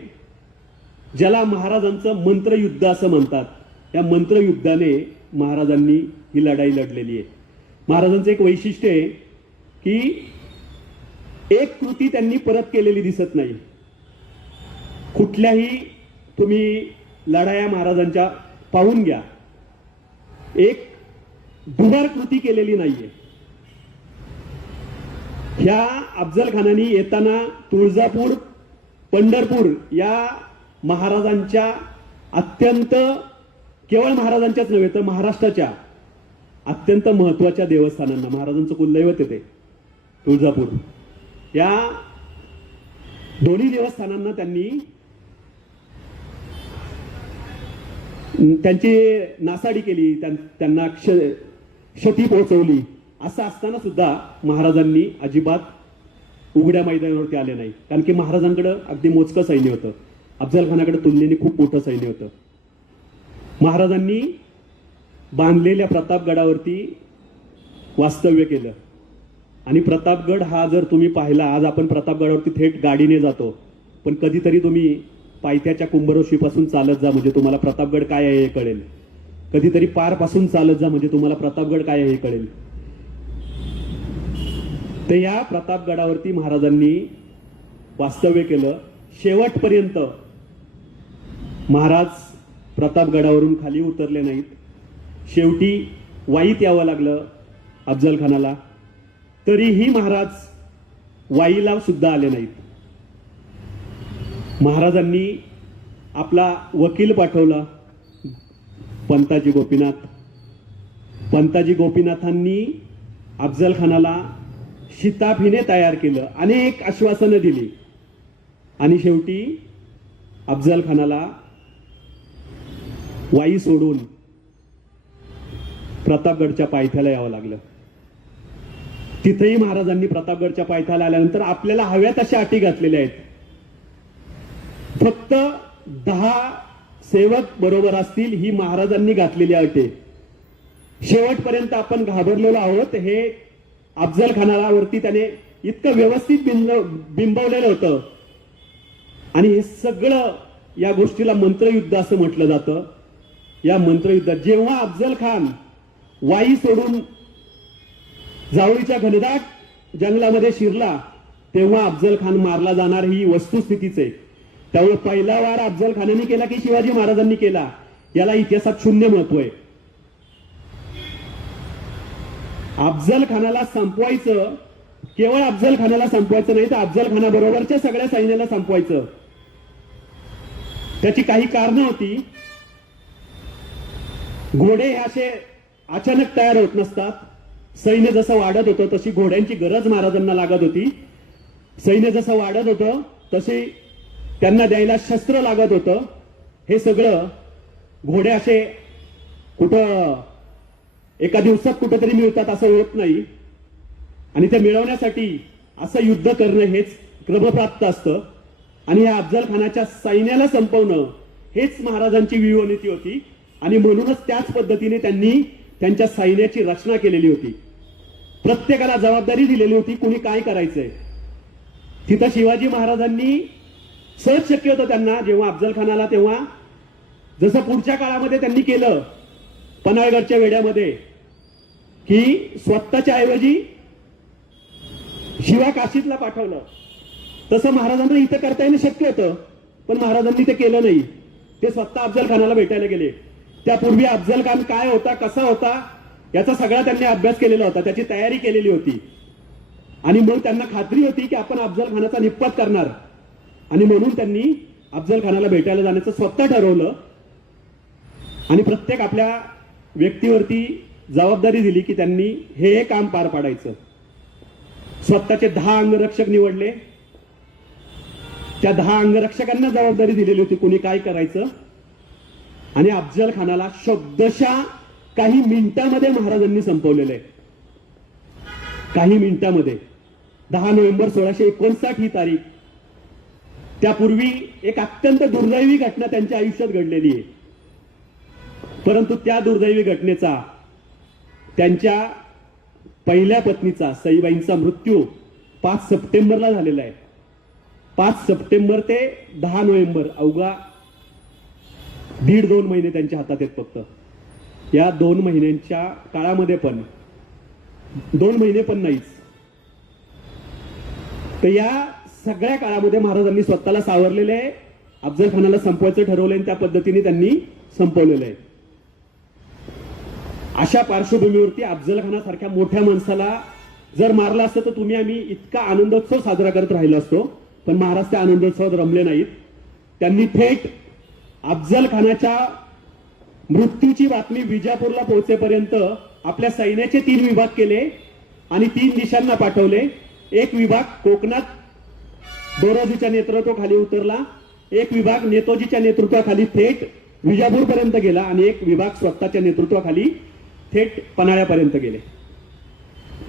ज्याला महाराजांचं मंत्रयुद्ध असं म्हणतात, या मंत्रयुद्धाने महाराजांनी ही लढाई लढलेली आहे. महाराजांचं एक वैशिष्ट्य आहे की एक कृती त्यांनी परत केलेली दिसत नाही. कुठल्याही तुम्ही लढाया महाराजांच्या पाहून घ्या, एक दुबार कृती केलेली नाहीये. ह्या अफजल खानाने येताना तुळजापूर, पंढरपूर या महाराजांच्या अत्यंत, केवळ महाराजांच्याच नव्हे तर महाराष्ट्राच्या अत्यंत महत्वाच्या देवस्थानांना, महाराजांचं कुलदैवत येते तुळजापूर, या दोन्ही देवस्थानांना त्यांनी त्यांची नासाडी केली, त्यांना क्षती पोहोचवली. असं असताना सुद्धा महाराजांनी अजिबात उघड्या मैदानावरती आले नाही, कारण की महाराजांकडे अगदी मोजकं सैन्य होतं. अफजल खानाकडे तुलनेने खूप मोठं सैन्य होतं. महाराजांनी बांधलेल्या प्रतापगडावरती वास्तव्य केलं. आणि प्रतापगड हा जर तुम्ही पाहिला, आज आपण प्रतापगडावरती थेट गाडीने जातो, पण कधीतरी तुम्ही पायथ्याच्या कुंभरोशीपासून चालत जा, म्हणजे तुम्हाला प्रतापगड काय आहे हे कळेल. कधीतरी पारपासून चालत जा, म्हणजे तुम्हाला प्रतापगड काय आहे हे कळेल. तर या प्रतापगडावरती महाराजांनी वास्तव्य केलं. शेवटपर्यंत महाराज प्रतापगडावरून खाली उतरले नाहीत. शेवटी वाईत यावं लागलं अफजल खानाला, तरीही महाराज वाईला सुद्धा आले नाहीत. महाराजांनी आपला वकील पाठवला, पंताजी गोपीनाथ. पंताजी गोपीनाथांनी अफजल खानाला शिताफीने तयार केलं, अनेक आश्वासनं दिली आणि शेवटी अफजल खानाला वाई सोडून प्रतापगडच्या पायथ्याला यावं लागलं. तिथेही महाराजांनी प्रतापगडच्या पायथ्याला आल्यानंतर आपल्याला हव्या तशा अटी घातलेल्या आहेत. फक्त 10 सेवक बरोबर असतील, ही महाराजांनी घातलेली अटे. शेवटपर्यंत आपण घाबरलेलो आहोत. हे अफजल खानावरती त्याने इतकं व्यवस्थित बिंबवलेलं होतं आणि हे सगळं, या गोष्टीला मंत्रयुद्ध असं म्हटलं जातं. या मंत्रयुद्धात जेव्हा अफजल खान वाई सोडून जावळीच्या घनदाट जंगलामध्ये शिरला, तेव्हा अफजल खान मारला जाणार, ही वस्तुस्थितीच आहे. त्यामुळे पहिला वार अफजल खानाने केला की शिवाजी महाराजांनी केला, याला इतिहासात शून्य महत्व आहे. अफजल खानाला संपवायचं, केवळ अफजल खानाला संपवायचं नाही तर अफजल खानाबरोबरच्या सगळ्या सैन्याला संपवायचं. त्याची काही कारणं होती. घोडे हे असे अचानक तयार होत नसतात. सैन्य जसं वाढत होतं तशी घोड्यांची गरज महाराजांना लागत होती. सैन्य जसं वाढत होतं तशी त्यांना द्यायला शस्त्र लागत होतं. हे सगळं घोडे असे कुठं एका दिवसात कुठेतरी मिळतात असं होत नाही, आणि ते मिळवण्यासाठी असं युद्ध करणं हेच क्रमप्राप्त असतं. आणि या अफजल खानाच्या सैन्याला संपवणं हेच महाराजांची व्यूहनीती होती. आणि म्हणूनच त्याच पद्धतीने त्यांनी त्यांच्या सैन्याची रचना केलेली होती. प्रत्येकाला जबाबदारी दिलेली होती, कुणी काय करायचंय. तिथं शिवाजी महाराजांनी सहज शक्य होतं त्यांना, जेव्हा अफजल खान आला तेव्हा, जसं पुढच्या काळामध्ये त्यांनी केलं पन्हाळगडच्या वेढ्यामध्ये, की स्वतःच्या ऐवजी शिवा काशीतला पाठवलं. तसं महाराजांना इथं करता येणं शक्य होतं, पण महाराजांनी ते केलं नाही. ते स्वतः अफजल खानाला भेटायला गेले. त्यापूर्वी अफजल खान काय होता, कसा होता, याचा सगळा त्यांनी अभ्यास केलेला होता, त्याची तयारी केलेली होती. आणि मग त्यांना खात्री होती की आपण अफजल खानाचा निपात करणार, आणि म्हणून त्यांनी अफजल खानाला भेटायला जाण्याचं स्वतः ठरवलं. आणि प्रत्येक आपल्या व्यक्तीवरती जबाबदारी दिली की त्यांनी हे काम पार पाडायचं. स्वतःचे 10 अंगरक्षक निवडले. त्या 10 अंगरक्षकांना जबाबदारी दिलेली होती कुणी काय करायचं. आणि अफजल खानाला शब्दशः काही मिनिटांमध्ये महाराजांनी संपवलेलं आहे. काही मिनिटांमध्ये. 10 नोव्हेंबर 1659 ही तारीख. त्यापूर्वी एक अत्यंत दुर्दैवी घटना त्यांच्या आयुष्यात घडलेली आहे. परंतु त्या दुर्दैवी घटनेचा, त्यांच्या पहिल्या पत्नीचा सईबाईंचा मृत्यू 5 सप्टेंबरला झालेला आहे. 5 सप्टेंबर ते 10 नोव्हेंबर अवघा 1.5-2 महिने त्यांच्या हातात आहेत फक्त. या 2 महिन्यांच्या काळामध्ये पण 2 महिने पण नाहीच. तर या सगळ्या काळामध्ये महाराजांनी स्वतःला सावरलेले आहे. अफजल खानाला संपवायचं ठरवलंय आणि त्या पद्धतीने त्यांनी संपवलेलं आहे. अशा पार्श्वभूमीवरती अफजल खानासारख्या मोठ्या माणसाला जर मारला असतं तर तुम्ही आम्ही इतका आनंदोत्सव साजरा करत राहिलो असतो, पण महाराज त्या आनंदोत्सवात रमले नाहीत. त्यांनी थेट अफजल खानाच्या मृत्यूची बातमी विजापूरला पोहोचेपर्यंत आपल्या सैन्याचे 3 विभाग केले आणि 3 दिशांना पाठवले. एक विभाग कोकणात दोरोजीच्या नेतृत्वाखाली उतरला, एक विभाग नेतोजीच्या नेतृत्वाखाली थेट विजापूरपर्यंत गेला आणि एक विभाग स्वतःच्या नेतृत्वाखाली थेट पन्हाळ्यापर्यंत गेले.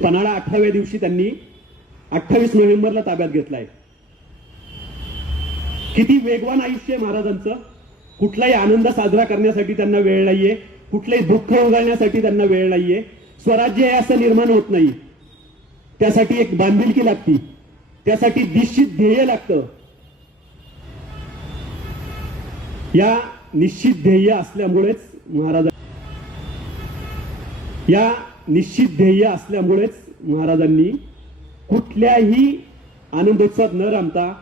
पन्हाळा 18व्या दिवशी त्यांनी 28 नोव्हेंबरला ताब्यात घेतलाय. किती वेगवान आयुष्य आहे महाराजांचं. कुठलाही आनंद साजरा करण्यासाठी त्यांना वेळ नाहीये, कुठलंही दुःख उगाळण्यासाठी त्यांना वेळ नाहीये. स्वराज्य आहे असं निर्माण होत नाही. त्यासाठी एक बांधिलकी लागती, त्यासाठी निश्चित ध्येय लागतं. या निश्चित ध्येय असल्यामुळेच महाराजांनी कुठल्याही आनंदोत्सवात न रमता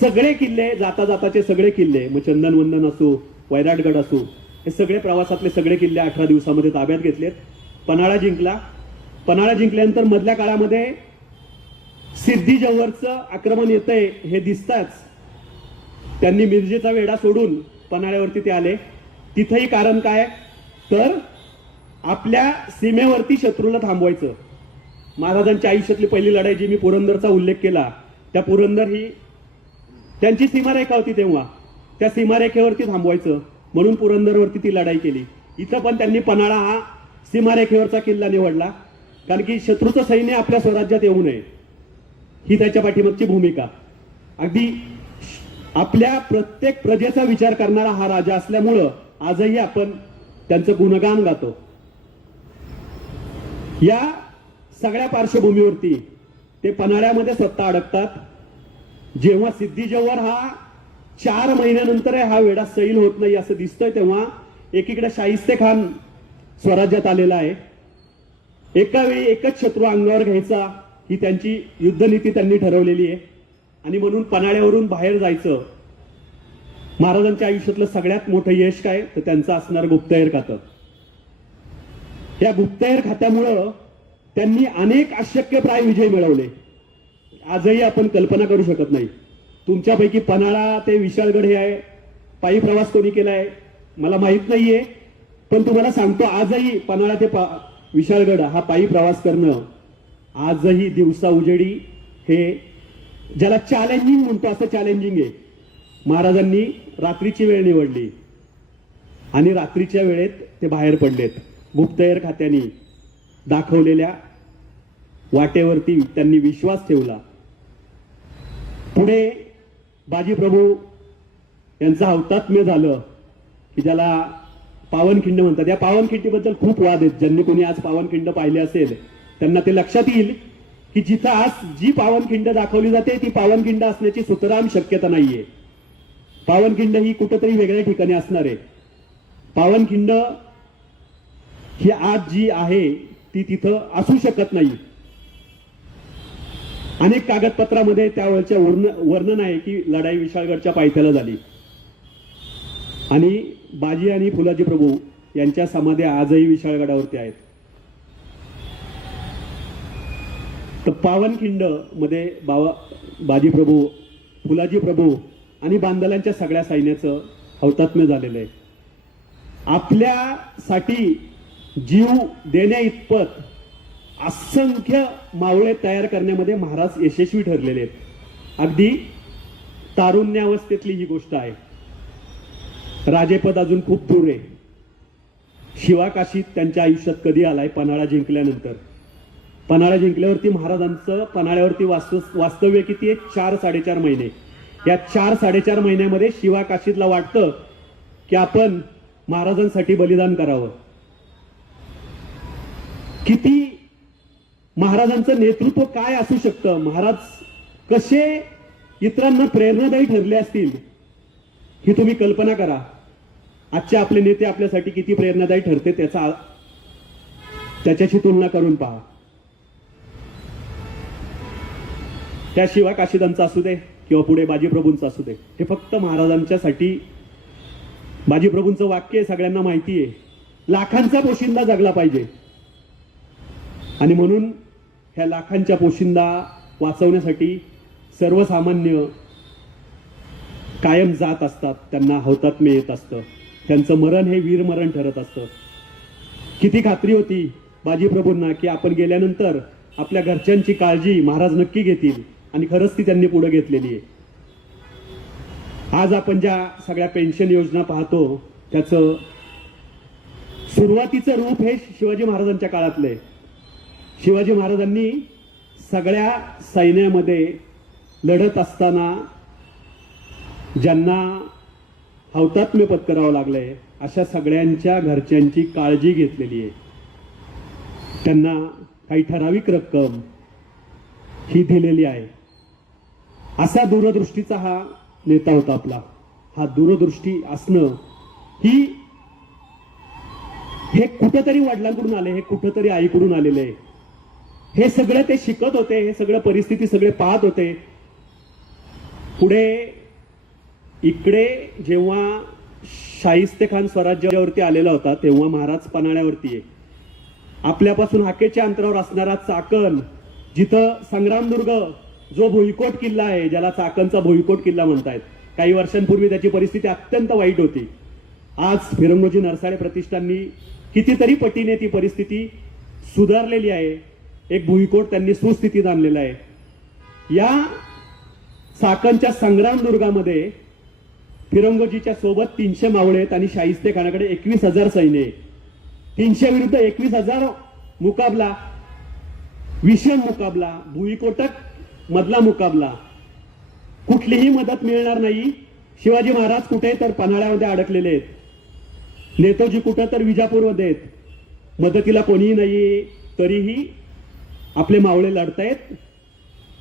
सगळे किल्ले, जाता जाताचे सगळे किल्ले, मग चंदनवंदन असो, वैराटगड असो, हे सगळे प्रवासातले सगळे किल्ले 18 दिवसामध्ये ताब्यात घेतलेत. पन्हाळा जिंकला. पन्हाळा जिंकल्यानंतर मधल्या काळामध्ये सिद्धी जव्हरचं आक्रमण येतंय हे दिसताच त्यांनी मिरजेचा वेढा सोडून पन्हाळ्यावरती ते आले. तिथंही कारण काय, तर आपल्या सीमेवरती शत्रूला थांबवायचं. महाराजांच्या आयुष्यातली पहिली लढाई जी मी पुरंदरचा उल्लेख केला, त्या पुरंदर ही त्यांची सीमारेखा होती तेव्हा, त्या सीमारेखेवरती थांबवायचं म्हणून पुरंदरवरती ती लढाई केली. इथं पण त्यांनी पन्हाळा हा सीमारेखेवरचा किल्ला निवडला, कारण की शत्रूचं सैन्य आपल्या स्वराज्यात येऊ नये ही त्याच्या पाठीमागची भूमिका. अगदी आपल्या प्रत्येक प्रजेचा विचार करणारा हा राजा असल्यामुळं आजही आपण त्यांचं गुणगान गातो. या सगळ्या पार्श्वभूमीवरती ते पन्हाळ्यामध्ये स्वतः अडकतात. जेव्हा सिद्धी जव्हर हा 4 महिन्यानंतर हा वेढा सैल होत नाही असं दिसतंय, तेव्हा एकीकडे शाहिस्ते खान स्वराज्यात आलेला आहे. एका वेळी एकच शत्रू अंगावर घ्यायचा ही त्यांची युद्धनीती त्यांनी ठरवलेली आहे. आणि म्हणून पन्हाळ्यावरून बाहेर जायचं. महाराजांच्या आयुष्यातलं सगळ्यात मोठं यश काय, तर त्यांचं असणार गुप्तहेर खातं. या गुप्तहेर खात्यामुळं त्यांनी अनेक अशक्यप्राय विजय मिळवले. आजही आपण कल्पना करू शकत नाही. तुमच्यापैकी पन्हाळा ते विशाळगड हे आहे पायी प्रवास कोणी केलाय मला माहित नाहीये, पण तुम्हाला सांगतो आजही पन्हाळा ते विशाळगड हा पायी प्रवास करणं आजही दिवसा उजेडी हे ज्याला चॅलेंजिंग म्हणतो असं चॅलेंजिंग आहे. महाराजांनी रात्रीची वेळ निवडली आणि रात्रीच्या वेळेत ते बाहेर पडलेत. गुप्तहेर खात्याने दाखवलेल्या वाटेवरती त्यांनी विश्वास ठेवला. पुढे बाजीप्रभू यांचं हौतात्म्य झालं की ज्याला पावनखिंड म्हणतात. या पावनखिंडीबद्दल खूप वाद आहेत. ज्यांनी कोणी आज पावनखिंड पाहिले असेल त्यांना ते लक्षात येईल की जिथं आज जी पावनखिंड दाखवली जाते ती पावनखिंड असण्याची सुतराम शक्यता नाहीये. पावनखिंड ही कुठेतरी वेगळ्या ठिकाणी असणार आहे. पावनखिंड ही आज जी आहे ती तिथं असू शकत नाही. अनेक कागदपत्रामध्ये त्यावेळच्या वर्णन आहे की लढाई विशाळगडच्या पायथ्याला झाली आणि बाजी आणि फुलाजी प्रभू यांच्या समाध्या आजही विशाळगडावरती आहेत. तर पावनखिंड मध्ये बाजी प्रभू, फुलाजी प्रभू आणि बांदलांच्या सगळ्या सैन्याचं हौतात्म्य झालेलं आहे. आपल्यासाठी जीव देण्या इतपत असंख्य मावळे तयार करण्यामध्ये महाराज यशस्वी ठरलेले आहेत. अगदी तारुण्यावस्थेतली ही गोष्ट आहे. राजेपद अजून खूप दूर आहे. शिवाकाशीत त्यांच्या आयुष्यात कधी आलाय, पन्हाळा जिंकल्यानंतर. पन्हाळा जिंकल्यावरती महाराजांचं पन्हाळ्यावरती वास्तव्य किती आहे, 4-4.5 महिने. या 4-4.5 महिन्यामध्ये शिवाकाशीतला वाटतं की आपण महाराजांसाठी बलिदान करावं. किती महाराजांचं नेतृत्व काय असू शकतं, महाराज कसे इतरांना प्रेरणादायी ठरले असतील ही तुम्ही कल्पना करा. आजचे आपले नेते आपल्यासाठी किती प्रेरणादायी ठरते त्याच्याशी तुलना करून पहा. त्या शिवाकाशीदांचा असू दे किंवा पुढे बाजीप्रभूंचा असू दे, हे फक्त महाराजांच्यासाठी. बाजीप्रभूंचं वाक्य सगळ्यांना माहिती आहे, लाखांचा पोशिंदा जगला पाहिजे. आणि म्हणून ह्या लाखांच्या पोशिंदा वाचवण्यासाठी सर्वसामान्य कायम जात असतात. त्यांना हौतात्म्य येत असतं. त्यांचं मरण हे वीरमरण ठरत असतं. किती खात्री होती बाजीप्रभूंना की आपण गेल्यानंतर आपल्या घरच्यांची काळजी महाराज नक्की घेतील, आणि खरंच ती त्यांनी पुढे घेतलेली आहे. आज आपण ज्या सगळ्या पेन्शन योजना पाहतो त्याचं सुरुवातीचं रूप हे शिवाजी महाराजांच्या काळातलं आहे. शिवाजी महाराजांनी सगळ्या सैन्यामध्ये लढत असताना ज्यांना हौतात्म्य पत्करावं लागलंय अशा सगळ्यांच्या घरच्यांची काळजी घेतलेली आहे. त्यांना काही ठराविक रक्कम ही दिलेली आहे. असा दूरदृष्टीचा हा नेता होता आपला. हा दूरदृष्टी असणं ही हे कुठंतरी वडिलांकडून आले, हे कुठंतरी आईकडून आलेले आहे. हे सगळं ते शिकत होते, हे सगळं परिस्थिती सगळे पाहत होते. पुढे इकडे जेव्हा शाहिस्तेखान स्वराज्यावरती आलेला होता तेव्हा महाराज पन्हाळ्यावरती आहे. आपल्यापासून हाकेच्या अंतरावर असणारा चाकण, जिथं संग्रामदुर्ग जो भुईकोट किल्ला आहे, ज्याला चाकणचा भुईकोट किल्ला म्हणतायत, काही वर्षांपूर्वी त्याची परिस्थिती अत्यंत वाईट होती. आज फिरंगोजी नरसाळे प्रतिष्ठाननी कितीतरी पटीने ती परिस्थिती सुधारलेली आहे. एक भुईकोट त्यांनी सुस्थितीत आणलेला आहे. या चाकणच्या संग्रामदुर्गामध्ये फिरंगोजीच्या सोबत 300 मावळे आहेत आणि शाहिस्तेखानाकडे 21,000 सैन्य आहे. 300 विरुद्ध 21,000 मुकाबला, विषम मुकाबला, भुईकोटक मधला मुकाबला. कुठलीही मदत मिळणार नाही. शिवाजी महाराज कुठे तर पन्हाळ्यामध्ये अडकलेले आहेत, नेताजी कुठं तर विजापूरमध्ये आहेत. मदतीला कोणीही नाही, तरीही आपले मावळे लढतायत.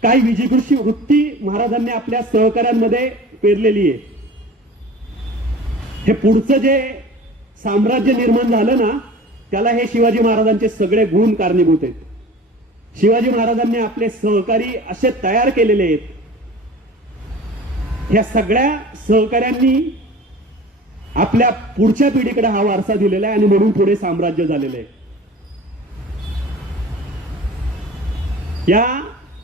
काही विजिगुषी वृत्ती महाराजांनी आपल्या सहकाऱ्यांमध्ये पेरलेली आहे. हे पुढचं जे साम्राज्य निर्माण झालं ना, त्याला हे शिवाजी महाराजांचे सगळे गुण कारणीभूत आहेत. शिवाजी महाराजांनी आपले सहकारी असे तयार केलेले आहेत. ह्या सगळ्या सहकाऱ्यांनी आपल्या पुढच्या पिढीकडे हा वारसा दिलेला आहे आणि म्हणून पुढे साम्राज्य झालेलं आहे. या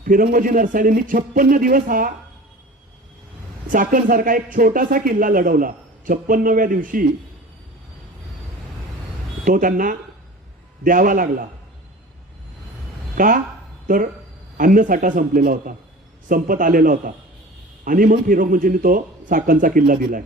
फिरंगोजी नरसाळेंनी 56 दिवस हा चाकणसारखा एक छोटासा किल्ला लढवला. 56व्या दिवशी तो त्यांना द्यावा लागला. का तर अन्नसाठा संपलेला होता, संपत आलेला होता. आणि मग फिरंगोजींनी तो चाकणचा किल्ला दिलाय.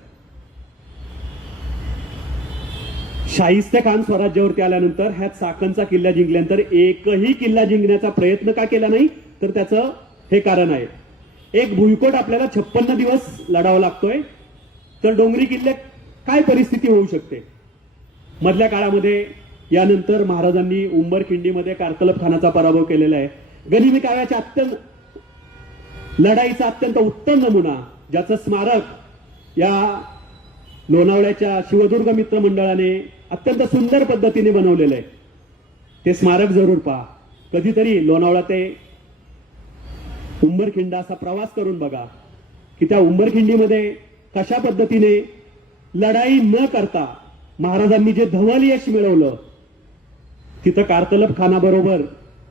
शाहिस्तेखान स्वराज्यावरती आल्यानंतर ह्या चाकणचा किल्ला जिंकल्यानंतर एकही किल्ला जिंकण्याचा प्रयत्न का केला नाही, तर त्याचं हे कारण आहे. एक भुईकोट आपल्याला 56 दिवस लढावा लागतोय, तर डोंगरी किल्ले काय परिस्थिती होऊ शकते. मधल्या काळामध्ये यानंतर महाराजांनी उंबरखिंडीमध्ये कारतलब खानाचा पराभव केलेला आहे. गनिमी काव्याच्या लढाईचा अत्यंत उत्तम नमुना, ज्याचं स्मारक या लोणावळ्याच्या शिवदुर्ग मित्र मंडळाने अत्यंत सुंदर पद्धतीने बनवलेलं आहे. ते स्मारक जरूर पहा. कधीतरी लोणावळा ते उंबरखिंड असा प्रवास करून बघा की त्या उंबरखिंडीमध्ये कशा पद्धतीने लढाई न करता महाराजांनी जे धवल यश मिळवलं. तिथं कारतलब खानाबरोबर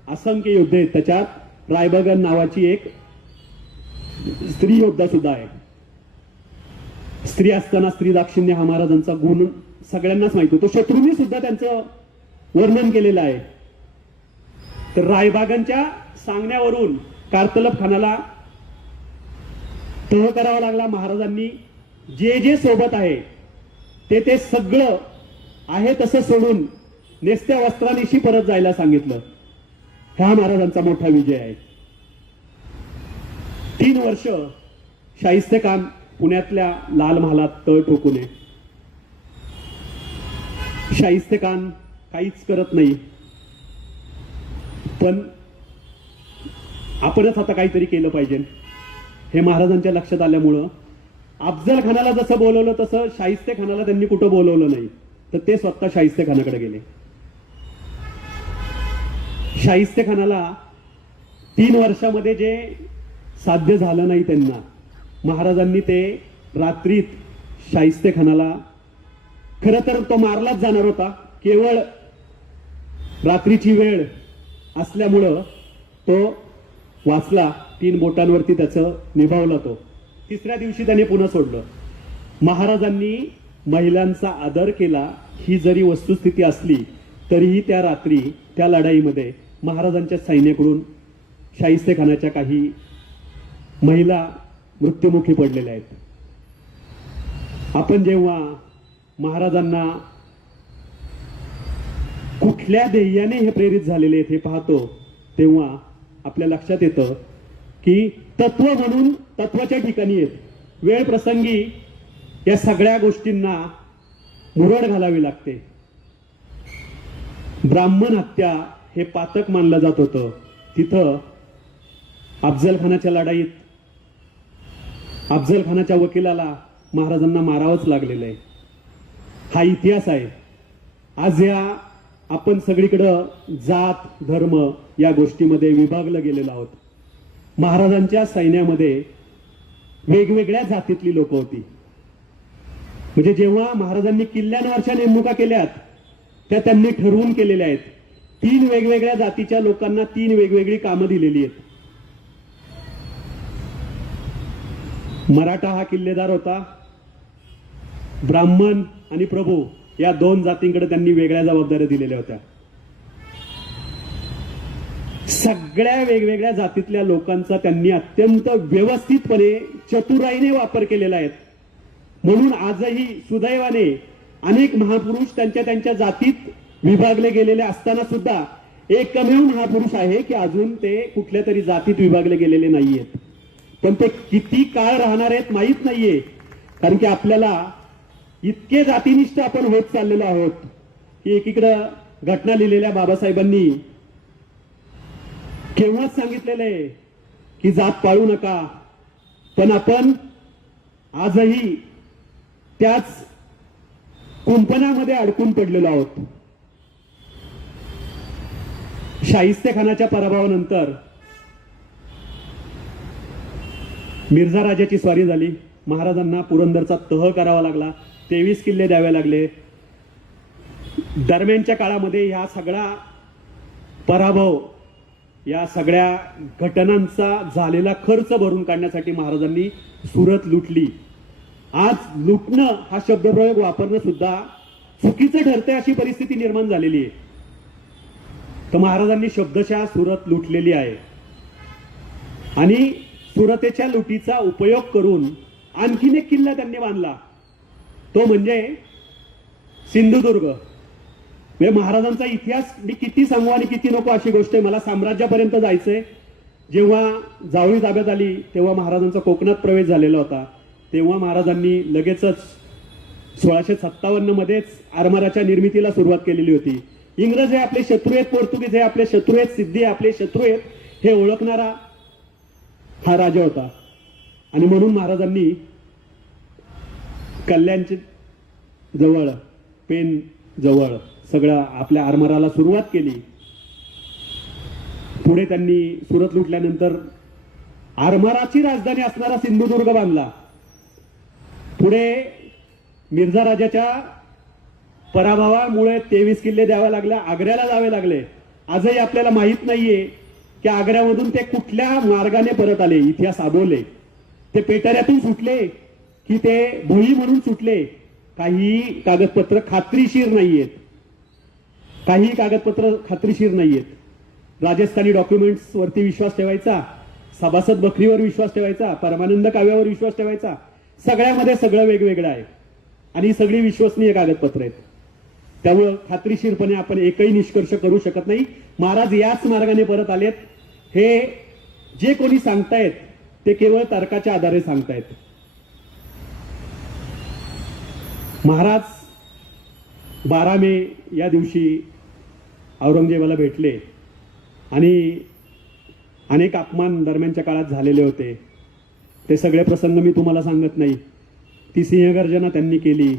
असंख्य युद्ध आहेत. त्याच्यात रायबगन नावाची एक स्त्री योद्धा सुद्धा आहे. स्त्री असताना स्त्री दाक्षिण्य हा महाराजांचा गुण सगळ्यांनाच माहिती होतो. शत्रूंनी सुद्धा त्यांचं वर्णन केलेलं आहे. तर रायबागांच्या सांगण्यावरून कारतलब खानाला तह करावा लागला. महाराजांनी जे जे सोबत आहे ते सगळं आहे तसं सोडून नेस्त्या वस्त्रानिशी परत जायला सांगितलं. हा महाराजांचा मोठा विजय आहे. 3 वर्ष शाहिस्तेखान पुण्यातल्या लाल महालात तळ ठोकून आहे. शाहिस्तेखान काहीच करत नाही, पण आपणच आता काहीतरी केलं पाहिजे हे महाराजांच्या लक्षात आल्यामुळं अफजल खानाला जसं बोलवलं तसं शाहिस्तेखानाला त्यांनी कुठं बोलवलं नाही, तर ते स्वतः शाहिस्तेखानाकडे गेले. शाहिस्तेखानाला 3 वर्षामध्ये जे साध्य झालं नाही त्यांना, महाराजांनी ते रात्रीत शाहिस्तेखानाला, खरं तर तो मारलाच जाणार होता, केवळ रात्रीची वेळ असल्यामुळं तो वाचला. 3 बोटांवरती त्याचं निभावला. तो 3ऱ्या दिवशी त्याने पुन्हा सोडलं. महाराजांनी महिलांचा आदर केला ही जरी वस्तुस्थिती असली तरीही त्या रात्री त्या लढाईमध्ये महाराजांच्या सैन्याकडून शाहिस्तेखानाच्या काही महिला मृत्युमुखी पडलेल्या आहेत. आपण जेव्हा महाराजांना कुठल्या ध्येयाने हे प्रेरित झालेले आहेत हे पाहतो, तेव्हा आपल्या लक्षात येतं की तत्व म्हणून तत्वाच्या ठिकाणी येत. वेळ प्रसंगी या सगळ्या गोष्टींना मुरड घालावी लागते. ब्राह्मण हत्या हे पातक मानलं जात होतं, तिथं अफजल खानाच्या लढाईत अफजल खानाच्या वकिलाला महाराजांना मारावंच लागलेलं आहे. हा इतिहास आहे. आज या आपण सगळीकडं जात धर्म या गोष्टीमध्ये विभागलं गेलेलो आहोत. महाराजांच्या सैन्यामध्ये वेगवेगळ्या जातीतली लोक होती. म्हणजे जेव्हा महाराजांनी किल्ल्यांवरच्या नेमणुका केल्यात त्या त्यांनी ठरवून केलेल्या आहेत. 3 वेगवेगळ्या जातीच्या लोकांना 3 वेगवेगळी कामं दिलेली आहेत. मराठा हा किल्लेदार होता. ब्राह्मण आणि प्रभू या 2 जातींकडे त्यांनी वेगळ्या जबाबदाऱ्या दिलेल्या होत्या. सगळ्या वेगवेगळ्या जातीतल्या लोकांचा त्यांनी अत्यंत व्यवस्थितपणे चतुराईने वापर केलेला आहे. म्हणून आजही सुदैवाने अनेक महापुरुष त्यांच्या त्यांच्या जातीत विभागले गेलेले असताना सुद्धा एकमेव महापुरुष आहे की अजून ते कुठल्या तरी जातीत विभागले गेलेले नाहीयेत. पण ते किती काळ राहणार आहेत माहीत नाहीये. कारण की आपल्याला इतके जातीनिष्ठ आपण होत चाललेलो आहोत की एकीकडं घटना लिहिलेल्या बाबासाहेबांनी केव्हाच सांगितलेलं आहे की जात पाळू नका. पण आपण आजही त्याच कुंपणामध्ये अडकून पडलेलो आहोत. शाहिस्तेखानाच्या पराभवानंतर मिर्झा राजाची स्वारी झाली. महाराजांना पुरंदरचा तह करावा लागला. 23 किल्ले द्यावे लागले. दरम्यानच्या काळामध्ये ह्या सगळा पराभव या सगळ्या घटनांचा झालेला खर्च भरून काढण्यासाठी महाराजांनी सुरत लुटली. आज लुटणं हा शब्दप्रयोग वापरणं सुद्धा चुकीचं ठरतंय अशी परिस्थिती निर्माण झालेली आहे. तर महाराजांनी शब्दशः सुरत लुटलेली आहे आणि सुरतेच्या लुटीचा उपयोग करून आणखीन एक किल्ला त्यांनी बांधला. तो म्हणजे सिंधुदुर्ग. म्हणजे महाराजांचा इतिहास मी किती सांगू आणि किती नको अशी गोष्ट आहे. मला साम्राज्यापर्यंत जायचंय. जेव्हा जावळी ताब्यात आली तेव्हा महाराजांचा कोकणात प्रवेश झालेला होता. तेव्हा महाराजांनी लगेचच 1657 मध्येच आरमाराच्या निर्मितीला सुरुवात केलेली होती. इंग्रज हे आपले शत्रू आहेत, पोर्तुगीज हे आपले शत्रू आहेत, सिद्धी आपले शत्रू आहेत हे ओळखणारा हा राजा होता. आणि म्हणून महाराजांनी कल्याणच्या जवळ पेन जवळ सगळं आपल्या आरमाराला सुरुवात केली. पुढे त्यांनी सुरत लुटल्यानंतर आरमाराची राजधानी असणारा सिंधुदुर्ग बांधला. पुढे मिर्झा राजाच्या पराभवामुळे 23 किल्ले द्यावे लागले. आग्र्याला जावे लागले. आजही आपल्याला माहित नाहीये की आग्र्यामधून ते कुठल्या मार्गाने परत आले. इतिहास आबोले ते पेटाऱ्यातून सुटले की ते भोई म्हणून सुटले. काही कागदपत्र खात्रीशीर नाहीयेत. काही कागदपत्र खात्रीशीर नाहीयेत. राजस्थानी डॉक्युमेंट्स वरती विश्वास ठेवायचा, सभासद बकरीवर विश्वास ठेवायचा, परमानंद काव्यावर विश्वास ठेवायचा. सगळ्यामध्ये सगळं वेगवेगळं आहे आणि ही सगळी विश्वसनीय कागदपत्र आहेत. त्यामुळं खात्रीशीरपणे आपण एकही निष्कर्ष करू शकत नाही. महाराज याच मार्गाने परत आलेत. हे जे कोणी सांगतायत ते केवळ तर्काच्या आधारे सांगतायत. महाराज 12 मे या दिवशी औरंगजेबाला भेटले आणि अनेक अपमान दरम्यानच्या काळात झालेले होते. ते सगळे प्रसंग मी तुम्हाला सांगत नाही. ती सिंहगर्जना त्यांनी केली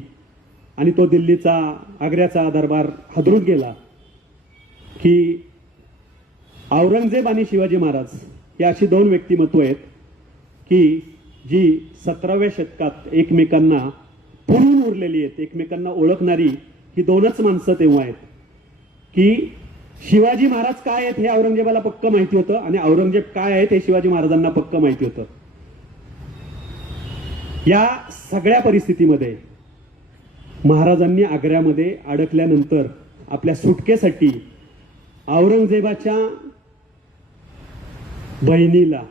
आणि तो दिल्लीचा आग्र्याचा दरबार हादरून गेला की औरंगजेब आणि शिवाजी महाराज ही अशी 2 व्यक्तिमत्व आहेत की जी 17व्या शतकात एकमेकांना पुरून उरलेली आहेत. एकमेकांना ओळखणारी ही 2च माणसं तेव्हा आहेत की शिवाजी महाराज काय आहेत हे औरंगजेबाला पक्क माहिती होतं आणि औरंगजेब काय आहेत हे शिवाजी महाराजांना पक्क माहिती होतं. या सगळ्या परिस्थितीमध्ये महाराजांनी आग्र्यामध्ये अडकल्यानंतर आपल्या सुटकेसाठी औरंगजेबाच्या बहिणीला,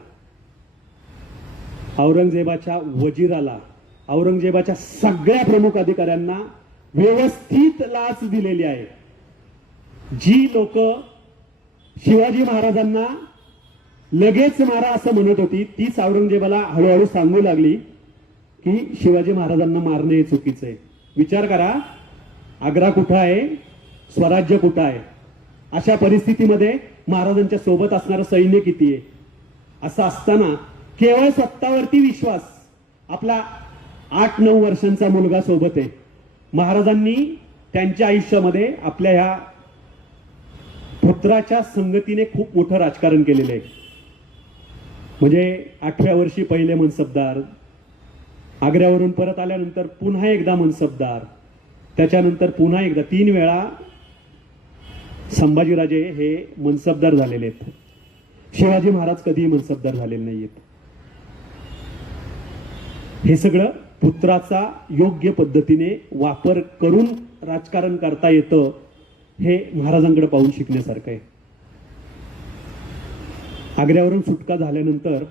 औरंगजेबाच्या वजीराला, औरंगजेबाच्या सगळ्या प्रमुख अधिकाऱ्यांना व्यवस्थित लाच दिलेली आहे. जी लोक शिवाजी महाराजांना लगेच मारा असं म्हणत होती तीच औरंगजेबाला हळूहळू सांगू लागली की शिवाजी महाराजांना मारणे हे चुकीचं आहे. विचार करा, आग्रा कुठं आहे, स्वराज्य कुठं आहे. अशा परिस्थितीमध्ये महाराजांच्या सोबत असणारं सैन्य किती आहे. असं असताना केवळ स्वतःवरती विश्वास, आपला 8-9 वर्षांचा मुलगा सोबत आहे. महाराजांनी त्यांच्या आयुष्यामध्ये आपल्या ह्या पुत्राच्या संगतीने खूप मोठं राजकारण केलेलं आहे. म्हणजे 8व्या वर्षी पहिले मनसबदार, आग्र्यावरून परत आल्यानंतर पुन्हा एकदा मनसबदार, त्याच्यानंतर पुन्हा एकदा 3 वेळा संभाजीराजे हे मनसबदार झालेले आहेत. शिवाजी महाराज कधीही मनसबदार झालेले नाहीत. हे सगळं पुत्राचा योग्य पद्धतीने वापर करून राजकारण करता येतं, हे महाराजांकडे पाहून शिकण्यासारखं आहे. आग्र्यावरून सुटका झाल्यानंतर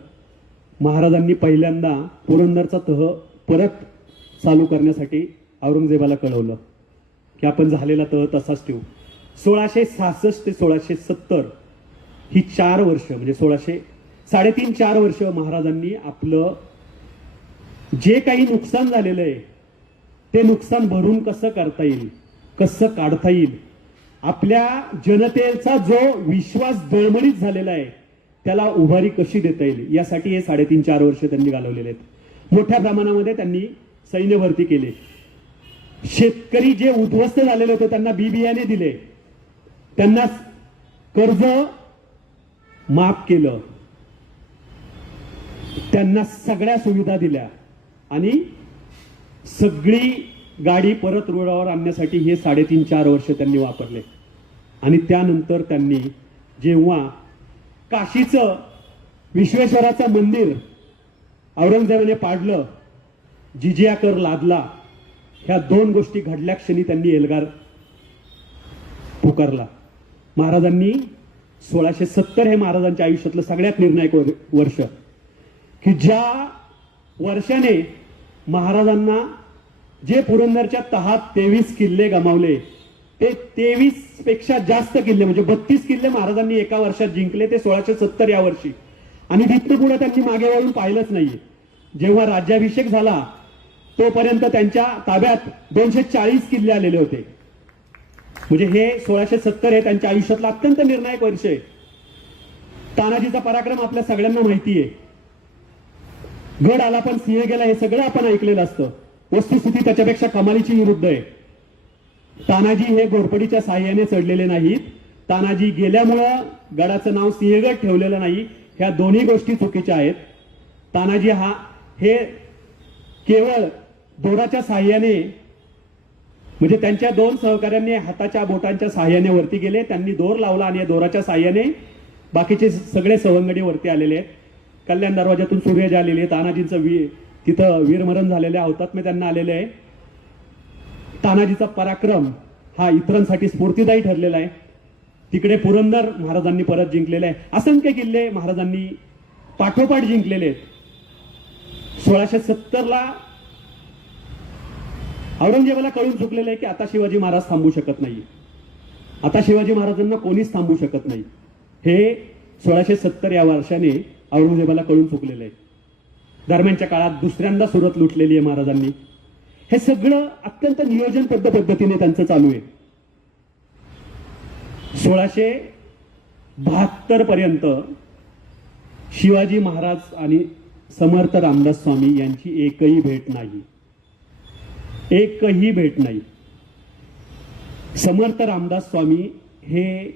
महाराजांनी पहिल्यांदा पुरंदरचा तह परत चालू करण्यासाठी औरंगजेबाला कळवलं की आपण झालेला तह तसाच ठेवू. 1666 ते 1670 ही 4 वर्ष, म्हणजे 3.5-4 वर्ष महाराजांनी आपलं जे काही नुकसान झालेलं आहे ते नुकसान भरून कसं करता येईल, कसं काढता येईल, आपल्या जनतेचा जो विश्वास डळमळीत झालेला आहे त्याला उभारी कशी देता येईल, यासाठी हे 3.5-4 वर्ष त्यांनी घालवलेले आहेत. मोठ्या प्रमाणामध्ये त्यांनी सैन्य भरती केले. शेतकरी जे उद्ध्वस्त झालेले होते त्यांना बियाणे दिले, त्यांना कर्ज माफ केलं, त्यांना सगळ्या सुविधा दिल्या आणि सगळी गाडी परत रुळावर आणण्यासाठी हे 3.5-4 वर्ष त्यांनी वापरले. आणि त्यानंतर त्यांनी जेव्हा काशीचं विश्वेश्वराचं मंदिर औरंगजेबाने पाडलं, जिजिया कर लादला, ह्या 2 गोष्टी घडल्या क्षणी त्यांनी एल्गार पुकारला. महाराजांनी 1670 हे महाराजांच्या आयुष्यातलं सगळ्यात निर्णायक वर्ष, की ज्या वर्षाने महाराजांना जे पुरंदरच्या तहात 23 किल्ले गमावले, ते 23 पेक्षा जास्त किल्ले म्हणजे 32 किल्ले महाराजांनी एका वर्षात जिंकले, ते 1670 या वर्षी. आणि तिथनं पुढे त्यांनी मागे वळून पाहिलंच नाही. जेव्हा राज्याभिषेक झाला तोपर्यंत त्यांच्या ताब्यात 240 किल्ले आलेले होते. म्हणजे हे 1670 हे त्यांच्या आयुष्यातलं अत्यंत निर्णायक वर्ष आहे. तानाजीचा पराक्रम आपल्या सगळ्यांना माहिती आहे. गड आला पण सिंह गेला, हे सगळं आपण ऐकलेलं असतं. वस्तुस्थिती त्याच्यापेक्षा कमालीची विरुद्ध आहे. तानाजी हे घोरपडीच्या साह्याने चढलेले नाहीत. तानाजी गेल्यामुळं गडाचं नाव सिंहगड ठेवलेलं नाही. ह्या दोन्ही गोष्टी चुकीच्या आहेत. तानाजी हे केवळ दोराच्या साह्याने, म्हणजे त्यांच्या 2 सहकाऱ्यांनी हाताच्या बोटांच्या साह्याने वरती गेले, त्यांनी दोर लावला आणि या दोराच्या साह्याने बाकीचे सगळे सवंगडी वरती आलेले आहेत. कल्याण दरवाजातून सूर्य आलेले, तानाजींचं तिथं वीरमरण झालेले हुतात्मे त्यांना आलेले आहे. तानाजीचा पराक्रम हा इतरांसाठी स्फूर्तिदायी ठरलेला आहे. तिकडे पुरंदर महाराजांनी परत जिंकलेले आहे. असंख्य किल्ले महाराजांनी पाठोपाठ जिंकलेले आहेत. 1670ला औरंगजेबाला कळून चुकलेलं आहे की आता शिवाजी महाराज थांबू शकत नाही, आता शिवाजी महाराजांना कोणीच थांबू शकत नाही. हे 1670 या वर्षाने औरंगजेबाला कळून चुकलेलं आहे. दरम्यानच्या काळात दुसऱ्यांदा सुरत लुटलेली आहे महाराजांनी. हे सगळं अत्यंत नियोजनबद्ध पद्धतीने त्यांचं चालू आहे. 1672 पर्यंत शिवाजी महाराज आणि समर्थ रामदास स्वामी यांची एकही भेट नाही, एकही भेट नाही. समर्थ रामदास स्वामी हे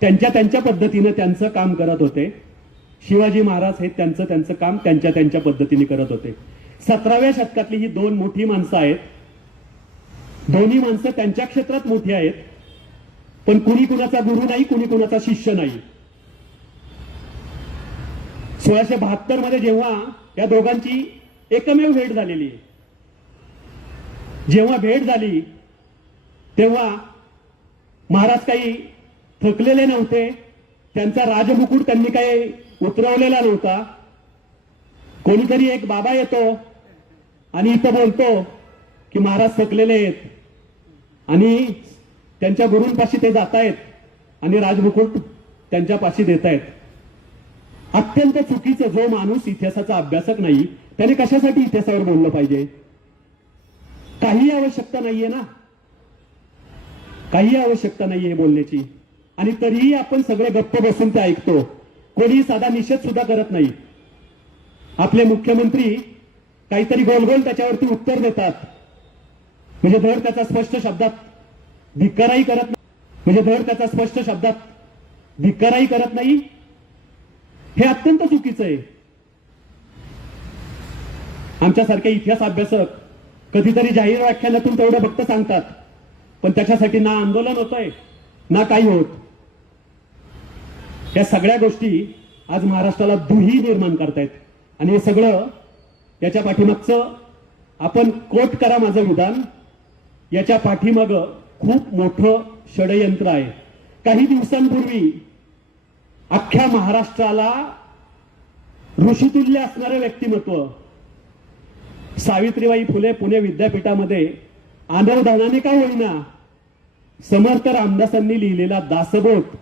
त्यांच्या पद्धतीने त्यांचं काम करत होते. शिवाजी महाराज हे त्यांचं काम त्यांच्या पद्धतीने करत होते. 17व्या शतकातली ही 2 मोठी माणसं आहेत. दोन्ही माणसं त्यांच्या क्षेत्रात मोठी आहेत, पण कुणी कुणाचा गुरु नाही, कुणी कुणाचा शिष्य नाही. 1672 मध्ये जेव्हा या दोघांची एकमेव भेट झालेली आहे, जेव्हा भेट झाली तेव्हा महाराज काही थकलेले नव्हते. त्यांचा राजमुकुट त्यांनी काही उतरवलेला नव्हता. कोणीतरी एक बाबा येतो आणि इथं बोलतो की महाराज थकलेले आहेत आणि त्यांच्या गुरूंपाशी ते जात आहेत आणि राजमुकुट त्यांच्यापाशी देत आहेत. अत्यंत चुकीचं. जो माणूस इतिहासाचा अभ्यासक नाही त्याने कशासाठी इतिहासावर बोललं पाहिजे? काही आवश्यकता नाहीये ना, काही आवश्यकता नाहीये बोलण्याची. आणि तरीही आपण सगळे गप्प बसून ते ऐकतो. कोणी साधा निषेध सुद्धा करत नाही. आपले मुख्यमंत्री काहीतरी गोलगोल त्याच्यावरती उत्तर देतात, म्हणजे धड त्याचा स्पष्ट शब्दात धिक्कारही करत नाही, म्हणजे धड त्याचा स्पष्ट शब्दात धिक्कारही करत नाही. हे अत्यंत चुकीचं आहे. आमच्यासारखे इतिहास अभ्यासक कधीतरी जाहीर व्याख्यानातून तेवढं फक्त सांगतात, पण त्याच्यासाठी ना आंदोलन होतंय ना काही होत. या सगळ्या गोष्टी आज महाराष्ट्राला दुही निर्माण करतायत. आणि हे सगळं याच्या पाठीमागचं, आपण कोट करा माझं विधान, याच्या पाठीमाग खूप मोठं षडयंत्र आहे. काही दिवसांपूर्वी अख्ख्या महाराष्ट्राला ऋषितुल्य असणारं व्यक्तिमत्व सावित्रीबाई फुले पुणे विद्यापीठामध्ये अनावधानाने का होईना समर्थ रामदासांनी लिहिलेला दासबोध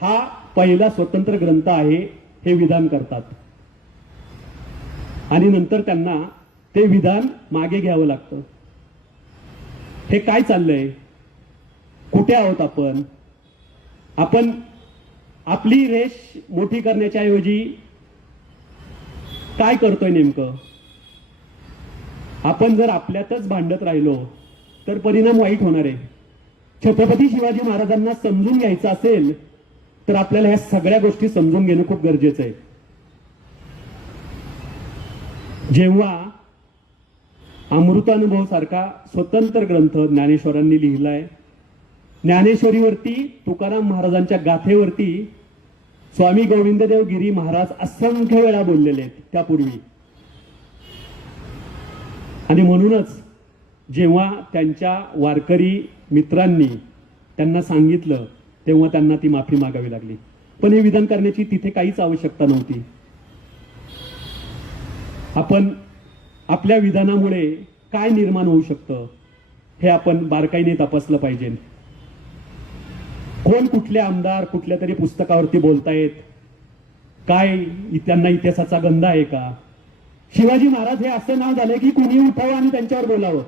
हा पहिला स्वतंत्र ग्रंथ आहे हे विधान करतात. आणि नंतर त्यांना ते विधान मागे घ्यावं लागतं. हे काय चाललंय? कुठे आहोत आपण? आपण आपली रेष मोठी करण्याच्या ऐवजी काय करतोय नेमकं? आपण जर आपल्यातच भांडत राहिलो तर परिणाम वाईट होणार आहे. छत्रपती शिवाजी महाराजांना समजून घ्यायचं असेल तर आपल्याला ह्या सगळ्या गोष्टी समजून घेणं खूप गरजेचं आहे. जेव्हा अमृतानुभव सारखा स्वतंत्र ग्रंथ ज्ञानेश्वरांनी लिहिलाय, ज्ञानेश्वरीवरती तुकाराम महाराजांच्या गाथेवरती स्वामी गोविंददेव गिरी महाराज असंख्य वेळा बोललेले आहेत त्यापूर्वी. आणि म्हणूनच जेव्हा त्यांच्या वारकरी मित्रांनी त्यांना सांगितलं तेव्हा त्यांना ती माफी मागावी लागली. पण हे विधान करण्याची तिथे काहीच आवश्यकता नव्हती. आपण आपल्या विधानामुळे काय निर्माण होऊ शकतं हे आपण बारकाईने तपासलं पाहिजे. कोण कुठले आमदार कुठल्या तरी पुस्तकावरती बोलतायत, काय त्यांना इतिहासाचा गंध आहे का? शिवाजी महाराज हे असं नाव झालंय की कुणी उठावं आणि त्यांच्यावर बोलावं.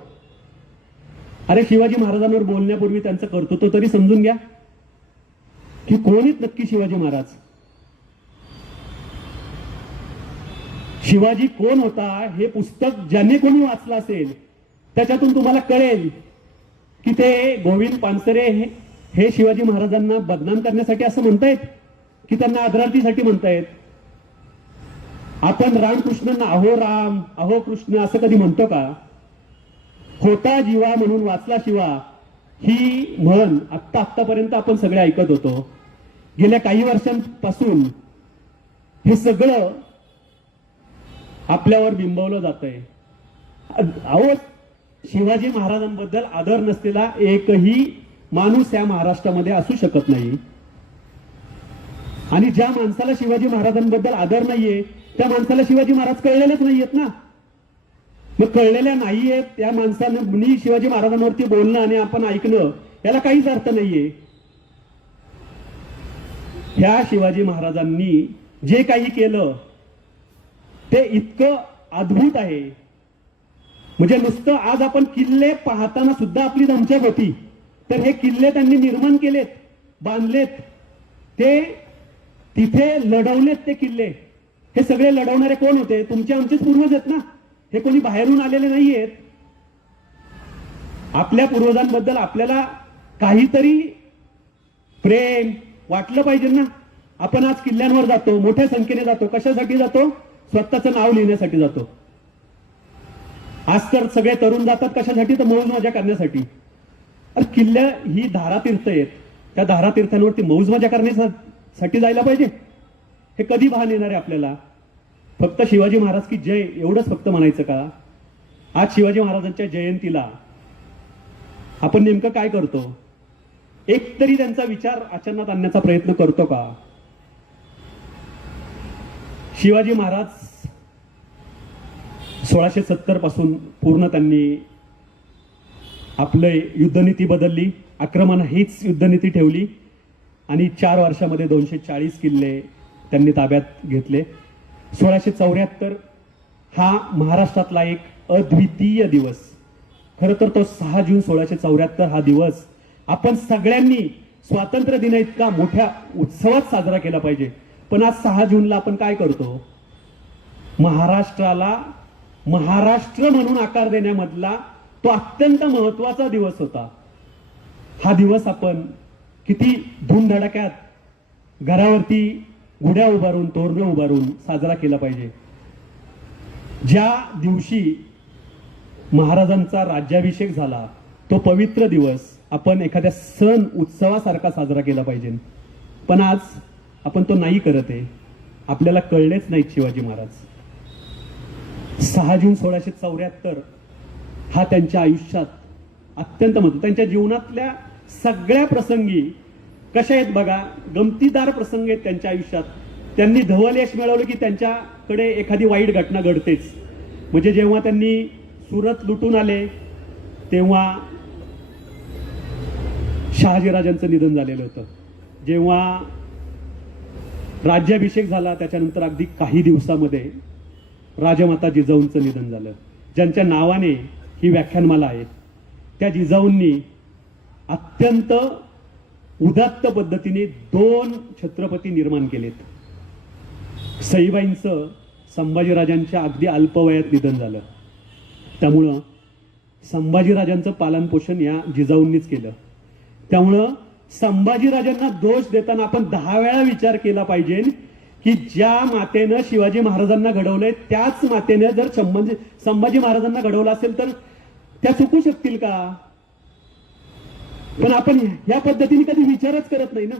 अरे शिवाजी महाराजांवर बोलण्यापूर्वी त्यांचं कर्तृत्व तरी समजून घ्या की कोण आहेत नक्की शिवाजी महाराज. शिवाजी कोण होता हे पुस्तक ज्याने कोणी वाचलं असेल त्याच्यातून तुम्हाला कळेल की ते गोविंद पानसरे हे शिवाजी महाराजांना बदनाम करण्यासाठी असं म्हणतायत की त्यांना आदरार्थीसाठी म्हणतायत. आपण रामकृष्णांना अहो राम अहो कृष्ण असं कधी म्हणतो का? होता जीवा म्हणून वाचला शिवा ही म्हण आत्तापर्यंत आपण सगळे ऐकत होतो. गेल्या काही वर्षांपासून हे सगळं आपल्यावर बिंबवलं जातंय. अहो शिवाजी महाराजांबद्दल आदर नसलेला एकही माणूस या महाराष्ट्रामध्ये असू शकत नाही. आणि ज्या माणसाला शिवाजी महाराजांबद्दल आदर नाहीये त्या माणसाला शिवाजी महाराज कळलेलेच नाहीयेत ना. मग कळलेल्या नाहीयेत त्या माणसानं शिवाजी महाराजांवरती बोलणं आणि आपण ऐकणं याला काहीच अर्थ नाहीये. ह्या शिवाजी महाराजांनी जे काही केलं ते इतकं अद्भुत आहे. म्हणजे नुसतं आज आपण किल्ले पाहताना सुद्धा आपली दमछाक होती, तर हे किल्ले त्यांनी निर्माण केलेत, बांधलेत, ते तिथे लढवलेत. ते किल्ले हे सगळे लढवणारे कोण होते? तुमचे आमचेच पूर्वज आहेत ना. हे कोणी बाहेरून आलेले नाहीयेत. आपल्या पूर्वजांबद्दल आपल्याला काहीतरी प्रेम वाटलं पाहिजे ना. आपण आज किल्ल्यांवर जातो, मोठ्या संख्येने जातो. कशासाठी जातो? स्वतःचं नाव लिहिण्यासाठी जातो. आज तर सगळे तरुण जातात कशासाठी? तर मौज मजा करण्यासाठी. अरे किल्ल्या ही धारातीर्थ आहेत, त्या धारातीर्थांवरती मौज मजा करण्यासाठी जायला पाहिजे? हे कधी भान येणार आहे आपल्याला? फक्त शिवाजी महाराज की जय एवढंच फक्त म्हणायचं का? आज शिवाजी महाराजांच्या जयंतीला आपण नेमकं काय करतो? एक तरी त्यांचा विचार आचरणात आणण्याचा प्रयत्न करतो का? शिवाजी महाराज 1670 पासून पूर्ण त्यांनी आपलं युद्धनीती बदलली. आक्रमण हीच युद्धनीती ठेवली आणि 4 वर्षामध्ये 240 किल्ले त्यांनी ताब्यात घेतले. 1674 हा महाराष्ट्रातला एक अद्वितीय दिवस. खरं तर तो 6 जून 1674 हा दिवस आपण सगळ्यांनी स्वातंत्र्य दिन इतका मोठ्या उत्सवात साजरा केला पाहिजे. पण आज 6 जूनला आपण काय करतो? महाराष्ट्राला महाराष्ट्र म्हणून आकार देण्यामधला तो अत्यंत महत्वाचा दिवस होता. हा दिवस आपण किती धूमधडाक्यात घरावरती गुढ्या उभारून, तोरणं उभारून साजरा केला पाहिजे. ज्या दिवशी महाराजांचा राज्याभिषेक झाला तो पवित्र दिवस आपण एखाद्या सण उत्सवासारखा साजरा केला पाहिजे. पण आज आपण तो नाही करत आहे. आपल्याला कळलेच नाहीत शिवाजी महाराज. 6 जून 1674 हा त्यांच्या आयुष्यात अत्यंत महत्त्वाचा, त्यांच्या जीवनातल्या सगळ्या प्रसंगी कशा आहेत बघा, गमतीदार प्रसंग आहेत त्यांच्या आयुष्यात. त्यांनी धवल यश मिळवलं की त्यांच्याकडे एखादी वाईट घटना घडतेच. म्हणजे जेव्हा त्यांनी सुरत लुटून आले तेव्हा शहाजीराजांचं निधन झालेलं होतं. जेव्हा राज्याभिषेक झाला त्याच्यानंतर अगदी काही दिवसामध्ये राजमाता जिजाऊंचं निधन झालं. ज्यांच्या नावाने ही व्याख्यानमाला आहे त्या जिजाऊंनी अत्यंत उदात्त पद्धतीने 2 छत्रपती निर्माण केलेत. सईबाईंचं संभाजीराजांच्या अगदी अल्पवयात निधन झालं. त्यामुळं संभाजीराजांचं पालनपोषण या जिजाऊंनीच केलं. त्यामुळं संभाजीराजांना दोष देताना आपण 10 वेळा विचार केला पाहिजे की ज्या मातेनं शिवाजी महाराजांना घडवलंय त्याच मातेनं जर संभाजी महाराजांना घडवलं असेल तर त्या चुकू शकतील का? पण आपण या पद्धतीने कधी विचारच करत नाही ना.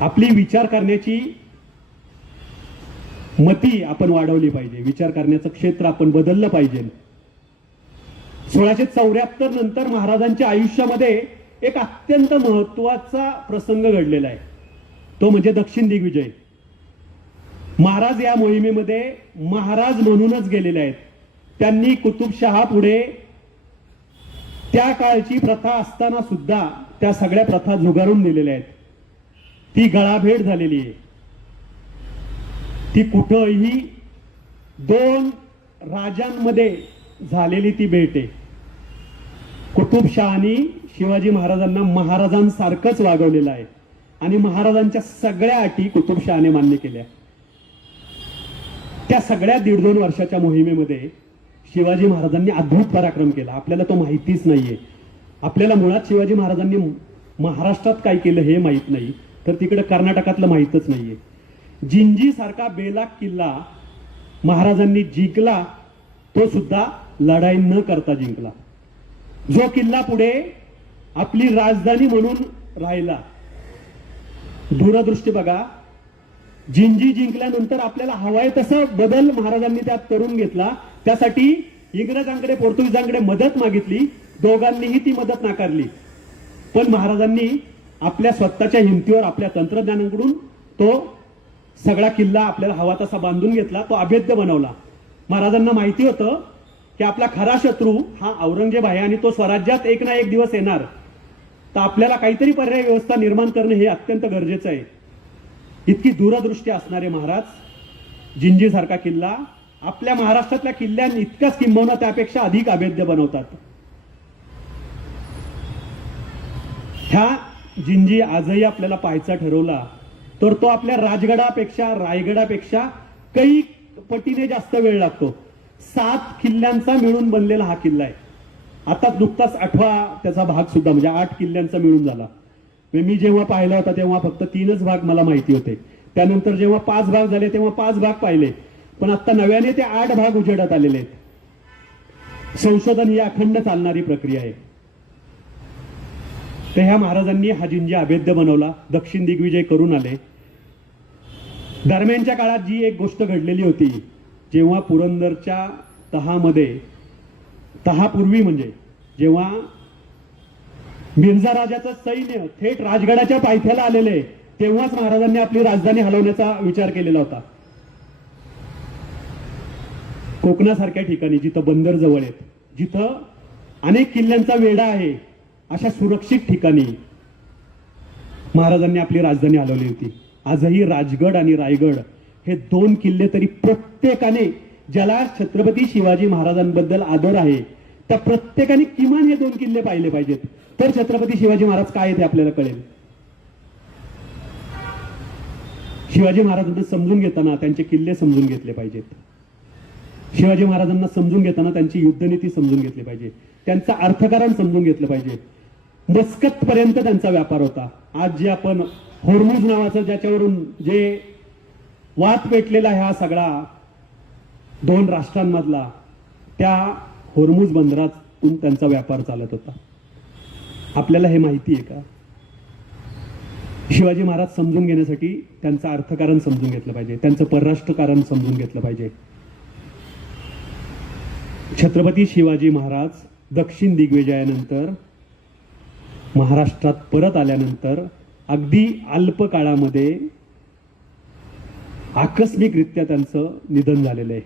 आपली विचार करण्याची मती आपण वाढवली पाहिजे. विचार करण्याचं क्षेत्र आपण बदललं पाहिजे. 1674 नंतर महाराजांच्या आयुष्यामध्ये एक अत्यंत महत्वाचा प्रसंग घडलेला आहे. तो म्हणजे दक्षिण दिग्विजय. महाराज या मोहिमेमध्ये महाराज म्हणूनच गेलेले आहेत. त्यांनी कुतुबशहा पुढे त्या काळची प्रथा असताना सुद्धा त्या सगळ्या प्रथा झुगारून दिलेल्या आहेत. ती गळाभेट झालेली आहे. ती कुठंही 2 राजांमध्ये झालेली ती भेट आहे. कुतुबशहानी शिवाजी महाराजांना महाराजांसारखंच वागवलेलं आहे आणि महाराजांच्या सगळ्या अटी कुतुबशहाने मान्य केल्या. त्या सगळ्या 1.5-2 वर्षाच्या मोहिमेमध्ये शिवाजी महाराजांनी अद्भुत पराक्रम केला. आपल्याला तो माहितीच नाहीये. आपल्याला मुळात शिवाजी महाराजांनी महाराष्ट्रात काय केलं हे माहित नाही, तर तिकडे कर्नाटकातलं माहितच नाहीये. जिंजी सारखा बेलाग किल्ला महाराजांनी जिंकला, तो सुद्धा लढाई न करता जिंकला. जो किल्ला पुढे आपली राजधानी म्हणून राहिला. दूरदृष्टी बघा. जिंजी जिंकल्यानंतर आपल्याला हवाय तसं बदल महाराजांनी त्यात करून घेतला. त्यासाठी इंग्रजांकडे, पोर्तुगीजांकडे मदत मागितली. दोघांनीही ती मदत नाकारली. पण महाराजांनी आपल्या स्वतःच्या हिमतीवर, आपल्या तंत्रज्ञानाकडून तो सगळा किल्ला आपल्याला हवा तसा बांधून घेतला. तो अभेद्य बनवला. महाराजांना माहिती होतं की आपला खरा शत्रू हा औरंगजेब आहे आणि तो स्वराज्यात एक ना एक दिवस येणार. तर आपल्याला काहीतरी पर्याय व्यवस्था निर्माण करणं हे अत्यंत गरजेचं आहे. इतकी दूरदृष्टी असणारे महाराज जिंजी सारखा किल्ला आपल्या महाराष्ट्रातल्या किल्ल्यांनी इतकाच किंबहुना त्यापेक्षा अधिक अभेद्य बनवतात. ह्या जिंजी आजही आपल्याला पाहायचा ठरवला तर तो आपल्या राजगडापेक्षा, रायगडापेक्षा काही पटीने जास्त वेळ लागतो. 7 किल्ल्यांचा मिळून बनलेला हा किल्ला आहे. आता नुकताच 8वा त्याचा भाग सुद्धा, म्हणजे 8 किल्ल्यांचा मिळून झाला. मी जेव्हा पाहिला होता तेव्हा फक्त 3च भाग मला माहिती होते. त्यानंतर जेव्हा 5 भाग झाले तेव्हा 5 भाग पाहिले. पण आता नव्याने ते 8 भाग उजेडात आलेले आहेत. संशोधन ही अखंड चालणारी प्रक्रिया आहे. तर ह्या महाराजांनी हा जिंजी अभेद्य बनवला. दक्षिण दिग्विजय करून आले. दरम्यानच्या काळात जी एक गोष्ट घडलेली होती, जेव्हा पुरंदरच्या तहामध्ये, तहापूर्वी म्हणजे जेव्हा मिर्झा राजाचं सैन्य थेट राजगडाच्या पायथ्याला आलेले, तेव्हाच महाराजांनी आपली राजधानी हलवण्याचा विचार केलेला होता. कोकणासारख्या ठिकाणी जिथं बंदर जवळ आहेत, जिथं अनेक किल्ल्यांचा वेढा आहे, अशा सुरक्षित ठिकाणी महाराजांनी आपली राजधानी हलवली होती. आजही राजगड आणि रायगड हे 2 किल्ले तरी प्रत्येकाने, ज्याला छत्रपती शिवाजी महाराजांबद्दल आदर आहे, त्या प्रत्येकाने किमान हे 2 किल्ले पाहिले पाहिजेत. तर छत्रपती शिवाजी महाराज काय ते आपल्याला कळेल. शिवाजी महाराजांना समजून घेताना त्यांचे किल्ले समजून घेतले पाहिजेत. शिवाजी महाराजांना समजून घेताना त्यांची युद्धनीती समजून घेतली पाहिजे, त्यांचं अर्थकारण समजून घेतलं पाहिजे. मस्कत पर्यंत त्यांचा व्यापार होता. आज जे आपण होर्मुझ नावाचं ज्याच्यावरून जे वाद पेटलेला आहे हा सगळा दोन राष्ट्रांमधला, त्या होर्मुझ बंदरातून त्यांचा व्यापार चालत होता. आपल्याला हे माहिती आहे का? शिवाजी महाराज समजून घेण्यासाठी त्यांचं अर्थकारण समजून घेतलं पाहिजे, त्यांचं परराष्ट्रकारण समजून घेतलं पाहिजे. छत्रपती शिवाजी महाराज दक्षिण दिग्विजयानंतर महाराष्ट्रात परत आल्यानंतर अगदी अल्प काळामध्ये आकस्मिकरित्या त्यांचं निधन झालेलं आहे.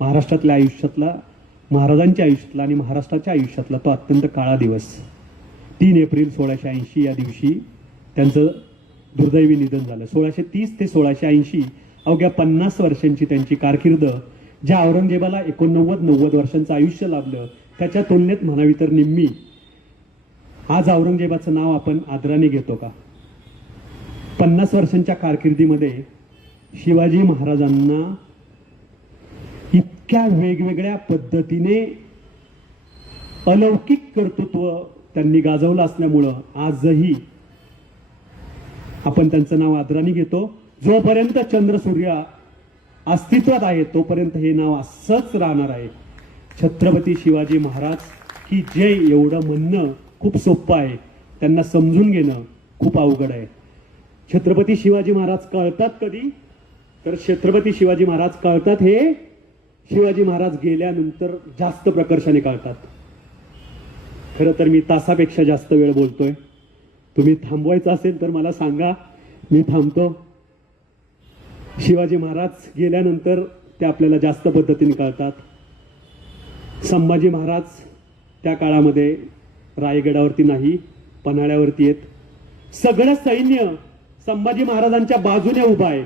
महाराष्ट्रातल्या आयुष्यातला, महाराजांच्या आयुष्यातला आणि महाराष्ट्राच्या आयुष्यातला तो अत्यंत काळा दिवस. 3 एप्रिल 1680 या दिवशी त्यांचं दुर्दैवी निधन झालं. 1630 ते 1680 अवघ्या 50 वर्षांची त्यांची कारकीर्द, ज्या औरंगजेबाला 89-90 वर्षांचं आयुष्य लाभलं त्याच्या तुलनेत म्हणावी तर निम्मी. आज औरंगजेबाचं नाव आपण आदराने घेतो का? 50 वर्षांच्या कारकिर्दीमध्ये शिवाजी महाराजांना इतक्या वेगवेगळ्या पद्धतीने अलौकिक कर्तृत्व त्यांनी गाजवलं असल्यामुळं आजही आपण त्यांचं नाव आदराने घेतो. जोपर्यंत चंद्र सूर्य अस्तित्वात आहे तोपर्यंत हे नाव असंच राहणार आहे. छत्रपती शिवाजी महाराज की जय एवढं म्हणणं खूप सोपं आहे, त्यांना समजून घेणं खूप अवघड आहे. छत्रपती शिवाजी महाराज कळतात कधी? तर छत्रपती शिवाजी महाराज कळतात हे शिवाजी महाराज गेल्यानंतर जास्त प्रकर्षाने कळतात. खरं तर मी तासापेक्षा जास्त वेळ बोलतोय. तुम्ही थांबवायचं असेल तर मला सांगा, मी थांबतो. शिवाजी महाराज गेल्यानंतर ते आपल्याला जास्त पद्धतीने कळतात. संभाजी महाराज त्या काळामध्ये रायगडावरती नाही, पन्हाळ्यावरती आहेत. सगळं सैन्य संभाजी महाराजांच्या बाजूने उभा आहे.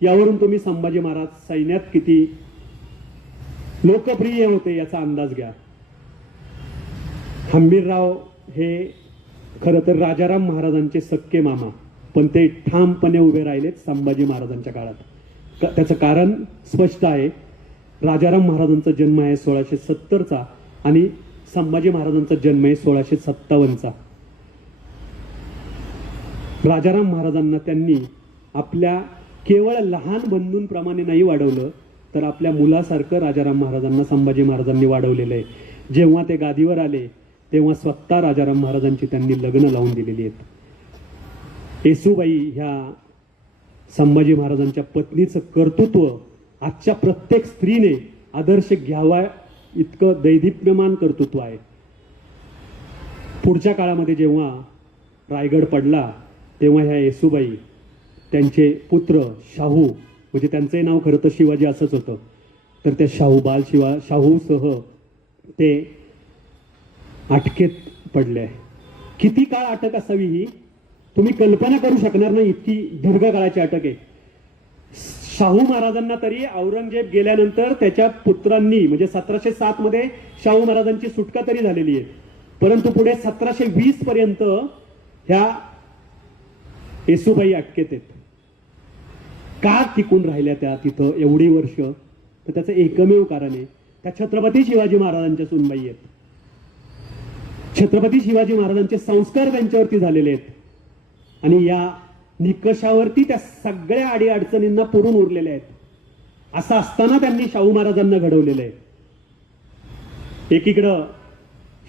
यावरून तुम्ही संभाजी महाराज सैन्यात किती लोकप्रिय होते याचा अंदाज घ्या. हंबीरराव हे खरं तर राजाराम महाराजांचे सक्के मामा, पण ते ठामपणे उभे राहिलेत संभाजी महाराजांच्या काळात. त्याचं कारण स्पष्ट आहे. राजाराम महाराजांचा जन्म आहे 1670चा आणि संभाजी महाराजांचा जन्म आहे 1657चा. राजाराम महाराजांना त्यांनी आपल्या केवळ लहान बंधूंप्रमाणे नाही वाढवलं, तर आपल्या मुलासारखं राजाराम महाराजांना संभाजी महाराजांनी वाढवलेलं आहे. जेव्हा ते गादीवर आले तेव्हा स्वतः राजाराम महाराजांची त्यांनी लग्न लावून दिलेली आहेत. येसूबाई ह्या संभाजी महाराजांच्या पत्नीचं कर्तृत्व आजच्या प्रत्येक स्त्रीने आदर्श घ्यावा इतकं दैदिप्यमान कर्तृत्व आहे. पुढच्या काळामध्ये जेव्हा रायगड पडला तेव्हा ह्या येसूबाई त्यांचे पुत्र शाहू, म्हणजे त्यांचंही नाव खरं तर शिवाजी असंच होतं, तर त्या शाहूसह ते अटकेत पडले. किती काळ अटक असावी ही तुम्ही कल्पना करू शकणार नाही, इतकी दीर्घ काळाची अटक आहे. शाहू महाराजांना तरी औरंगजेब गेल्यानंतर त्याच्या पुत्रांनी म्हणजे 1707 मध्ये शाहू महाराजांची सुटका तरी झालेली आहे, परंतु पुढे 1720 पर्यंत ह्या येसूबाई अटकेत आहेत. का टिकून राहिल्या त्या तिथं एवढी वर्ष? तर त्याचं एकमेव कारण आहे, त्या छत्रपती शिवाजी महाराजांच्या सुनबाई आहेत. छत्रपती शिवाजी महाराजांचे संस्कार त्यांच्यावरती झालेले आहेत आणि या निकषावरती त्या सगळ्या अडीअडचणींना पुरून उरलेल्या आहेत. असं असताना त्यांनी शाहू महाराजांना घडवलेलं आहे. एकीकडं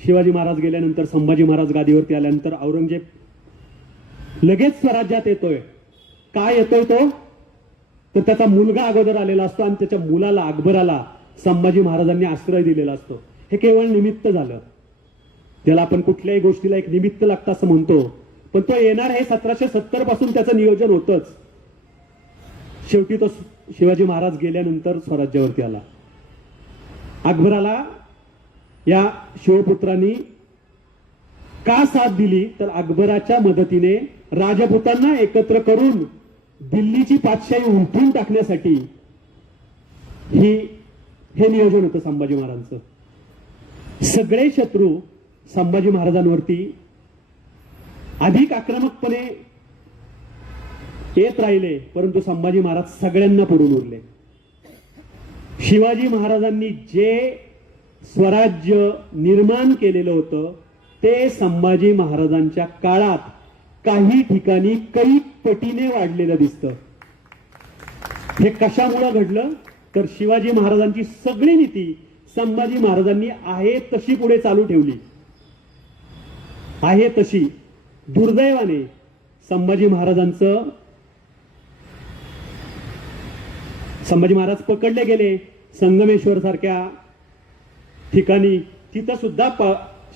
शिवाजी महाराज गेल्यानंतर संभाजी महाराज गादीवरती आल्यानंतर औरंगजेब लगेच स्वराज्यात येतोय. काय येतोय तो? तर त्याचा मुलगा अगोदर आलेला असतो आणि त्याच्या मुलाला अकबराला संभाजी महाराजांनी आश्रय दिलेला असतो. हे केवळ निमित्त झालं. त्याला आपण कुठल्याही गोष्टीला एक निमित्त लागतं असं म्हणतो, पण तो येणार हे 1770 पासून त्याचं नियोजन होतंच. शेवटी तो शिवाजी महाराज गेल्यानंतर स्वराज्यावरती आला. अकबराला या शिवपुत्रांनी का साथ दिली? तर अकबराच्या मदतीने राजपुतांना एकत्र करून दिल्लीची पातशाही उलटून टाकण्यासाठी हे नियोजन होतं संभाजी महाराजांचं. सगळे शत्रू संभाजी महाराजांवरती अधिक आक्रमकपणे येत राहिले, परंतु संभाजी महाराज सगळ्यांना पुरून उरले. शिवाजी महाराजांनी जे स्वराज्य निर्माण केलेलं होतं ते संभाजी महाराजांच्या काळात काही ठिकाणी कैक पटीने वाढलेलं दिसतं. हे कशामुळे घडलं तर शिवाजी महाराजांची सगळी नीती संभाजी महाराजांनी आहे तशी पुढे चालू ठेवली. आहे तशी. दुर्दैवाने संभाजी महाराज पकडले गेले संगमेश्वर सारख्या ठिकाणी. तिथं सुद्धा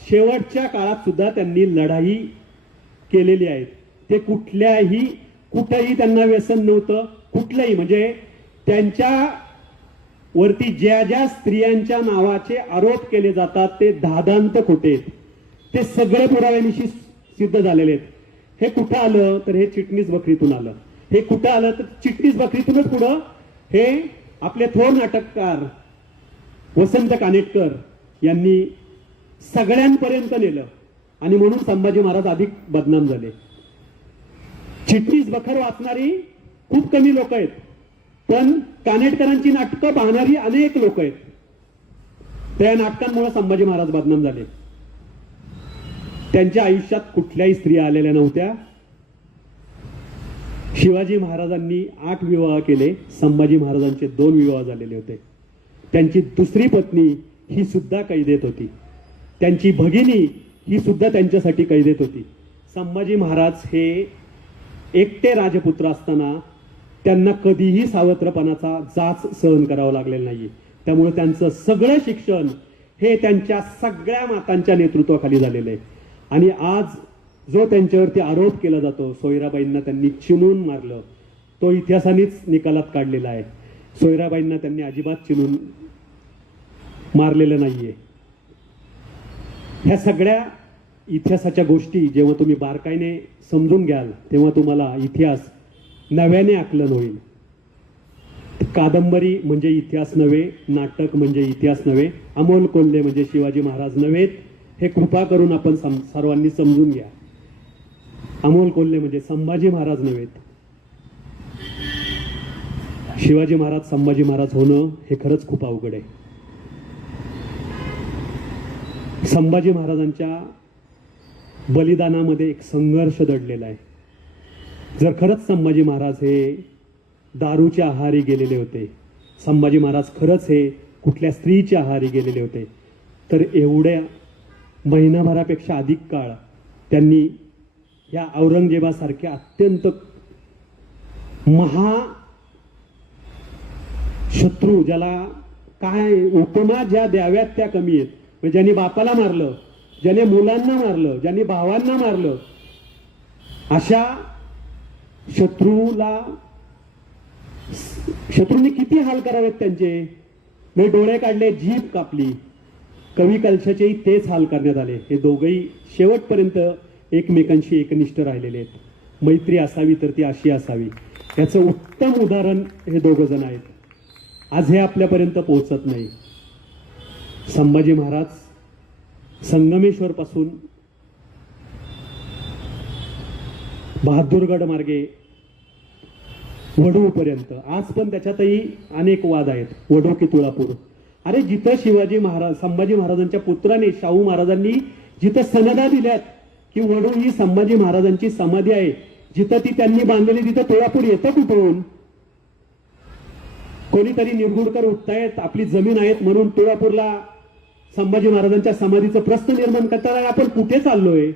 शेवटच्या काळात सुद्धा त्यांनी लढाई केलेली आहे. ते कुठेही त्यांना व्यसन नव्हतं. कुठलंही म्हणजे त्यांच्या वरती ज्या ज्या स्त्रियांच्या नावाचे आरोप केले जातात ते धादांत खोटे आहेत. ते सगळे पुराव्यानिशी सिद्ध झालेले आहेत. हे कुठं आलं तर हे चिटणीस बकरीतून आलं. हे कुठं आलं तर चिटणीस बकरीतूनच पुढं हे आपले थोर नाटककार वसंत कानेटकर यांनी सगळ्यांपर्यंत नेलं आणि म्हणून संभाजी महाराज अधिक बदनाम झाले. चिटणीस बखर वाचणारी खूप कमी लोक आहेत, पण कानेटकरांची नाटकं पाहणारी अनेक लोक आहेत. त्या नाटकांमुळे संभाजी महाराज बदनाम झाले. त्यांच्या आयुष्यात कुठल्याही स्त्रिया आलेल्या नव्हत्या. शिवाजी महाराजांनी 8 विवाह केले. संभाजी महाराजांचे 2 विवाह झालेले होते. त्यांची दुसरी पत्नी ही सुद्धा कैदेत होती. त्यांची भगिनी ही सुद्धा त्यांच्यासाठी कैदेत होती. संभाजी महाराज हे एकटे राजपुत्र असताना त्यांना कधीही सावत्रपणाचा जाच सहन करावा लागलेला नाही. त्यामुळे त्यांचं सगळं शिक्षण हे त्यांच्या सगळ्या मातांच्या नेतृत्वाखाली झालेलं आहे. आणि आज जो त्यांच्यावरती आरोप केला जातो, सोयराबाईंना त्यांनी चिणून मारलं, तो इतिहासानेच निकालात काढलेला आहे. सोयराबाईंना त्यांनी अजिबात चिणून मारलेलं नाहीये. ह्या सगळ्या इतिहासाच्या गोष्टी जेव्हा तुम्ही बारकाईने समजून घ्याल तेव्हा तुम्हाला इतिहास नव्याने आकलन होईल. कादंबरी म्हणजे इतिहास नव्हे, नाटक म्हणजे इतिहास नव्हे, अमोल कोल्हे म्हणजे शिवाजी महाराज नव्हेत, हे कृपा करून आपण सर्वांनी समजून घ्या. अमोल कोल्हे म्हणजे संभाजी महाराज नव्हेत. शिवाजी महाराज संभाजी महाराज होणं हे खरंच खूप अवघड आहे. संभाजी महाराजांच्या बलिदानामध्ये एक संघर्ष दडलेला आहे. जर खरंच संभाजी महाराज हे दारूच्या आहारी गेलेले होते, संभाजी महाराज खरंच हे कुठल्या स्त्रीच्या आहारी गेलेले होते, तर एवढ्या महिनाभरापेक्षा अधिक काळ त्यांनी या औरंगजेबासारख्या अत्यंत महाशत्रू, ज्याला काय उपमा ज्या द्याव्यात त्या कमी आहेत, म्हणजे ज्यांनी बापाला मारलं, ज्याने मुलांना मारलं, ज्यांनी भावांना मारलं, अशा शत्रूंनी किती हाल करावेत त्यांचे. मी डोळे काढले, जीभ कापली. कवी कलशाचेही तेच हाल करण्यात आले. हे दोघंही शेवटपर्यंत एकमेकांशी एकनिष्ठ राहिलेले आहेत. मैत्री असावी तर ती अशी असावी, याचं उत्तम उदाहरण हे दोघ जण आहेत. आज हे आपल्यापर्यंत पोहोचत नाही. संभाजी महाराज संगमेश्वर पासून बहादूरगड मार्गे वडूपर्यंत, आज पण त्याच्यातही अनेक वाद आहेत. वडू की तुळापूर, अरे जिथं संभाजी महाराजांच्या पुत्राने शाहू महाराजांनी जिथं सनदा दिल्यात की वडू ही संभाजी महाराजांची समाधी आहे, जिथं ती त्यांनी बांधलेली, तिथं तुळापूर येतं कुठून? कोणीतरी निरगुडकर उठतायत, आपली जमीन आहेत म्हणून तुळापूरला संभाजी महाराजांच्या समाधीचं प्रश्न निर्माण करताना आपण कुठे चाललोय?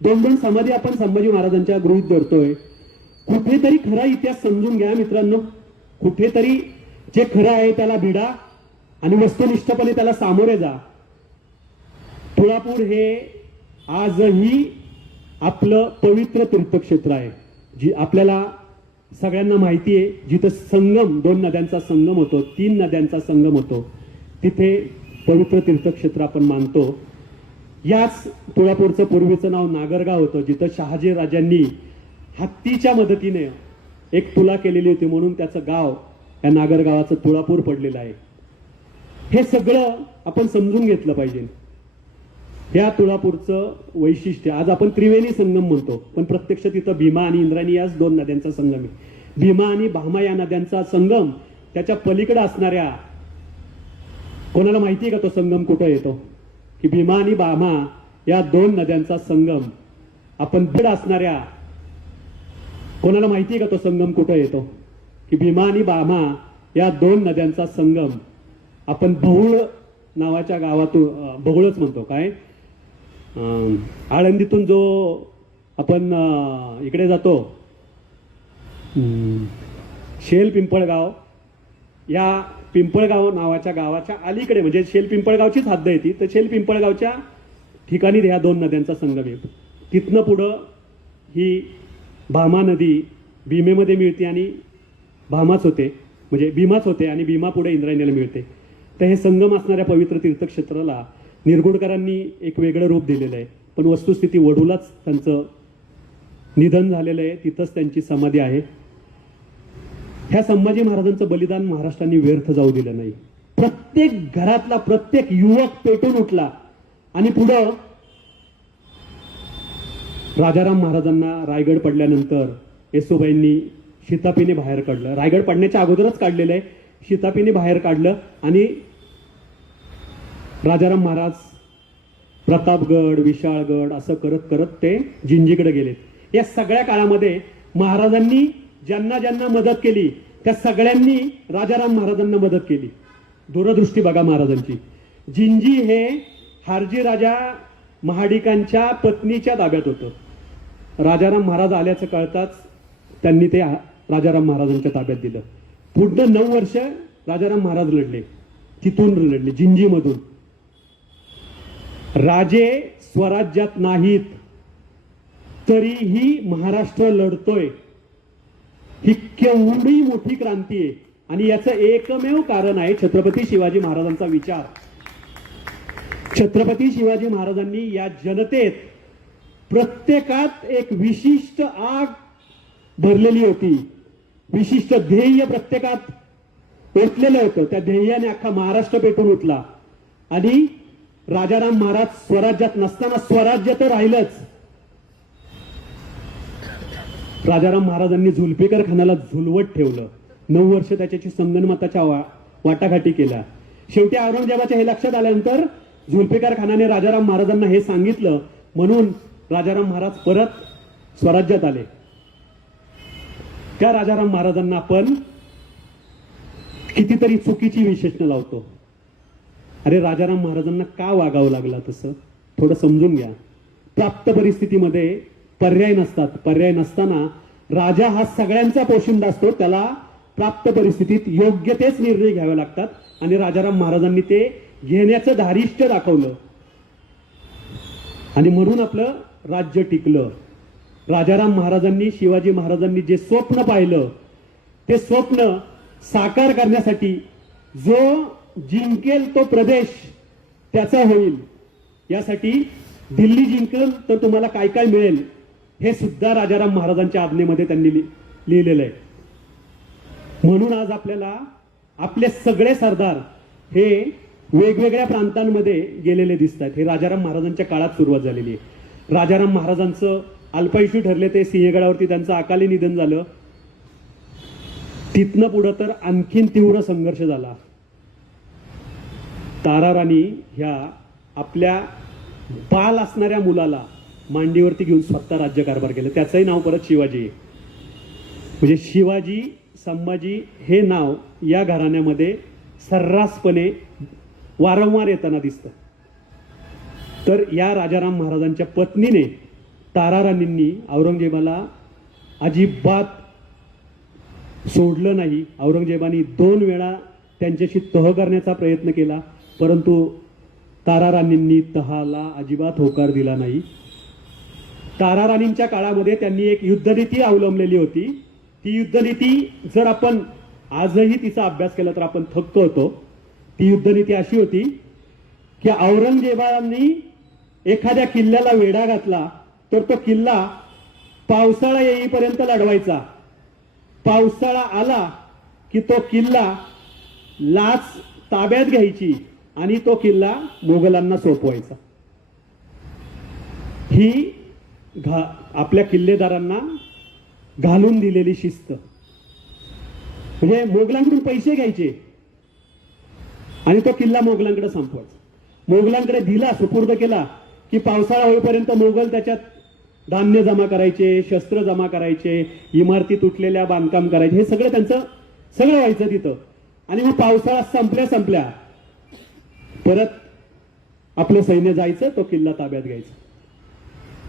2-2 समाधी आपण संभाजी महाराजांच्या गृहीत धरतोय. कुठेतरी खरा इतिहास समजून घ्या मित्रांनो. कुठेतरी जे खरं आहे त्याला भिडा आणि वस्तुनिष्ठपणे त्याला सामोरे जा. तुळापूर हे आजही आपलं पवित्र तीर्थक्षेत्र आहे, जी आपल्याला सगळ्यांना माहिती आहे. जिथं संगम, 2 नद्यांचा संगम होतो, 3 नद्यांचा संगम होतो, तिथे पवित्र तीर्थक्षेत्र आपण मानतो. याच तुळापूरचं पूर्वीचं नाव नागरगाव होतं, जिथं शहाजी राजांनी हत्तीच्या मदतीने एक तुला केलेली होती, म्हणून त्याचं गाव, या नागरगावाचं तुळापूर पडलेलं आहे. हे सगळं आपण समजून घेतलं पाहिजे. ह्या तुळापूरचं वैशिष्ट्य. आज आपण त्रिवेणी संगम म्हणतो, पण प्रत्यक्ष तिथं भीमा आणि इंद्रायणी याच दोन नद्यांचा संगम आहे. भीमा आणि भामा या नद्यांचा संगम, त्याच्या पलीकडे असणाऱ्या, कोणाला माहिती आहे का तो संगम कुठं येतो? की भीमा आणि भामा या दोन नद्यांचा संगम, आपण बीड असणाऱ्या, कोणाला माहिती आहे का तो संगम कुठं येतो? की भीमा आणि भामा या दोन नद्यांचा संगम आपण बहुळ नावाच्या गावातून, बहुळच म्हणतो काय, आळंदीतून जो आपण इकडे जातो, शेल पिंपळगाव, या पिंपळगाव नावाच्या गावाच्या अलीकडे, म्हणजे शेल पिंपळगावचीच हद्द येते, तर शेल पिंपळगावच्या ठिकाणी ह्या दोन नद्यांचा संगम येतो. तिथनं पुढं ही भामा नदी भीमेमध्ये मिळते आणि भामाच होते, म्हणजे भीमाच होते आणि भीमा पुढे इंद्रायणीला मिळते. तर हे संगम असणाऱ्या पवित्र तीर्थक्षेत्राला निरगुडकरांनी एक वेगळं रूप दिलेलं आहे. पण वस्तुस्थिती वडूलाच त्यांचं निधन झालेलं आहे, तिथंच त्यांची समाधी आहे. ह्या संभाजी महाराजांचं बलिदान महाराष्ट्राने व्यर्थ जाऊ दिलं नाही. प्रत्येक घरातला प्रत्येक युवक पेटून उठला आणि पुढं राजाराम महाराजांना रायगड पडल्यानंतर येसुबाईंनी शितापीने बाहेर काढलं. रायगड पडण्याच्या अगोदरच काढलेलं आहे, शितापीने बाहेर काढलं आणि राजाराम महाराज प्रतापगड, विशाळगड असं करत करत ते जिंजीकडे गेलेत. या सगळ्या काळामध्ये महाराजांनी ज्यांना ज्यांना मदत केली त्या सगळ्यांनी राजाराम महाराजांना मदत केली. दूरदृष्टी बघा महाराजांची. जिंजी हे हारजी राजा महाडिकांच्या पत्नीच्या ताब्यात होतं. राजाराम महाराज आल्याचं कळताच त्यांनी ते राजाराम महाराजांच्या ताब्यात दिलं. पुढं 9 वर्ष राजाराम महाराज लढले, तिथून लढले जिंजीमधून. राजे स्वराज्यात नाहीत तरीही महाराष्ट्र लढतोय, ही केवढी मोठी क्रांती आहे. आणि याचं एकमेव कारण आहे छत्रपती शिवाजी महाराजांचा विचार. छत्रपती शिवाजी महाराजांनी या जनतेत प्रत्येकात एक विशिष्ट आग भरलेली होती, विशिष्ट ध्येय प्रत्येकात ओतलेलं होतं. त्या ध्येयाने अख्खा महाराष्ट्र पेटून उठला. आणि राजाराम महाराज स्वराज्यात नसताना स्वराज्य तर राहिलंच. राजाराम महाराजांनी जुल्फिकार खानाला झुलवत ठेवलं. 9 वर्ष त्याच्याशी संगनमताच्या वाटाघाटी केल्या. शेवटी औरंगजेबाच्या हे लक्षात आल्यानंतर जुल्फिकार खानाने राजाराम महाराजांना हे सांगितलं, म्हणून राजाराम महाराज परत स्वराज्यात आले. त्या राजाराम महाराजांना आपण कितीतरी चुकीची विशेषणं लावतो. अरे राजाराम महाराजांना का वागावं लागला तसं थोडं समजून घ्या. प्राप्त परिस्थितीमध्ये पर्याय नसतात. पर्याय नसताना राजा हा सगळ्यांचा पोशिंदा असतो, त्याला प्राप्त परिस्थितीत योग्य तेच निर्णय घ्यावे लागतात. आणि राजाराम महाराजांनी ते घेण्याचं धारिष्ट्य दाखवलं आणि म्हणून आपलं राज्य टिकलं. राजाराम महाराजांनी, शिवाजी महाराजांनी जे स्वप्न पाहिलं ते स्वप्न साकार करण्यासाठी जो जिंकेल तो प्रदेश त्याचा होईल, यासाठी दिल्ली जिंकल तर तुम्हाला काय काय मिळेल हे सुद्धा राजाराम महाराजांच्या आज्ञेमध्ये त्यांनी लिहिलेलं आहे. म्हणून आज आपल्याला आपले सगळे सरदार हे वेगवेगळ्या प्रांतांमध्ये गेलेले दिसतात. हे राजाराम महाराजांच्या काळात सुरुवात झालेली आहे. राजाराम महाराजांचं अल्पायुषी ठरले ते सिंहगडावरती त्यांचं अकाली निधन झालं. तिथनं पुढं तर आणखीन तीव्र संघर्ष झाला. ताराराणी ह्या आपल्या बाल असणाऱ्या मुलाला मांडीवरती घेऊन स्वतः राज्यकारभार केलं. त्याचंही नाव परत शिवाजी आहे. म्हणजे शिवाजी संभाजी हे नाव या घराण्यामध्ये सर्रासपणे वारंवार येताना दिसतं. तर या राजाराम महाराजांच्या पत्नीने ताराराणींनी औरंगजेबाला अजिबात सोडलं नाही. औरंगजेबाने 2 वेळा त्यांच्याशी तह करण्याचा प्रयत्न केला, परंतु ताराराणींनी तहाला अजिबात होकार दिला नाही. ताराराणींच्या काळामध्ये त्यांनी एक युद्धनीती अवलंबलेली होती. ती युद्धनीती जर आपण आजही तिचा अभ्यास केला तर आपण थक्क होतो. ती युद्धनीती अशी होती की औरंगजेबाने एखाद्या किल्ल्याला वेढा घातला तर तो किल्ला पावसाळा येईपर्यंत लढवायचा. पावसाळा आला की तो किल्ला लाच ताब्यात घ्यायची आणि तो किल्ला मोगलांना सोपवायचा. ही आपल्या किल्लेदारांना घालून दिलेली शिस्त. म्हणजे मोगलांकडून पैसे घ्यायचे आणि तो किल्ला मोगलांकडे संपवायचा. मोगलांकडे दिला, सुपूर्द केला की पावसाळा होईपर्यंत मोगल त्याच्यात धान्य जमा करायचे, शस्त्र जमा करायचे, इमारती तुटलेल्या बांधकाम करायचे, हे सगळं त्यांचं सगळं व्हायचं तिथं. आणि मग पावसाळा संपल्या परत आपलं सैन्य जायचं, तो किल्ला ताब्यात घ्यायचा.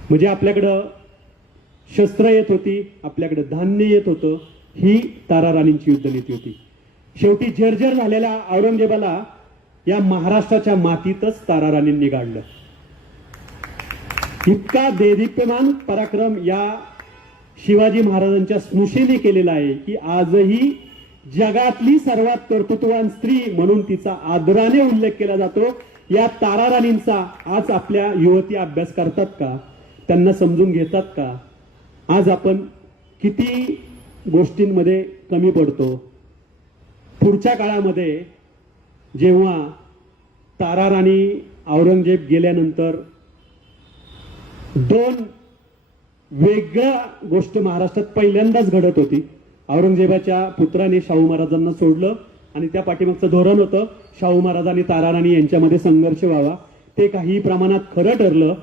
म्हणजे आपल्याकडं शस्त्र येत होती, आपल्याकडे धान्य येत होतं. ही तारा राणींची युद्धनीती होती. शेवटी जर्जर झालेल्या औरंगजेबाला या महाराष्ट्राच्या मातीतच तारा राणींनी गाडलं. इतका देदीप्यमान पराक्रम या शिवाजी महाराजांच्या स्नुषेने केलेला आहे की आजही जगातली सर्वात कर्तृत्ववान स्त्री म्हणून तिचा आदराने उल्लेख केला जातो. या तारा राणींचा आज आपल्या युवती अभ्यास करतात का? त्यांना समजून घेतात का? आज आपण किती गोष्टींमध्ये कमी पडतो. पुढच्या काळामध्ये जेव्हा तारा राणी औरंगजेब गेल्यानंतर दोन वेगळ्या गोष्टी महाराष्ट्रात पहिल्यांदाच घडत होती. औरंगजेबाच्या पुत्राने शाहू महाराजांना सोडलं आणि त्या पाठीमागचं धोरण होतं शाहू महाराज आणि तारा राणी यांच्यामध्ये संघर्ष व्हावा. ते काही प्रमाणात खरं ठरलं,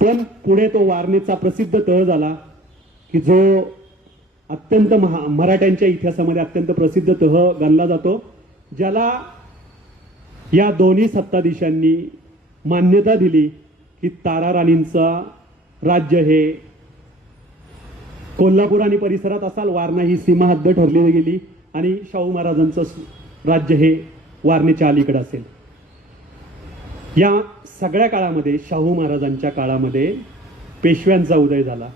पण पुढे तो वारणेचा प्रसिद्ध तह झाला की जो अत्यंत मराठ्यांच्या इतिहासामध्ये अत्यंत प्रसिद्ध तह गणला जातो, ज्याला या दोन्ही सत्ताधीशांनी मान्यता दिली की तारा राणींचा राज्य हे कोल्हापूर आणि परिसरात असाल, वारणा ही सीमा हद्द ठरली गेली आणि शाहू महाराजांचं राज्य हे वारणेच्या अलीकडे असेल. या सगळ्या काळामध्ये शाहू महाराजांच्या काळामध्ये पेशव्यांचा उदय झाला.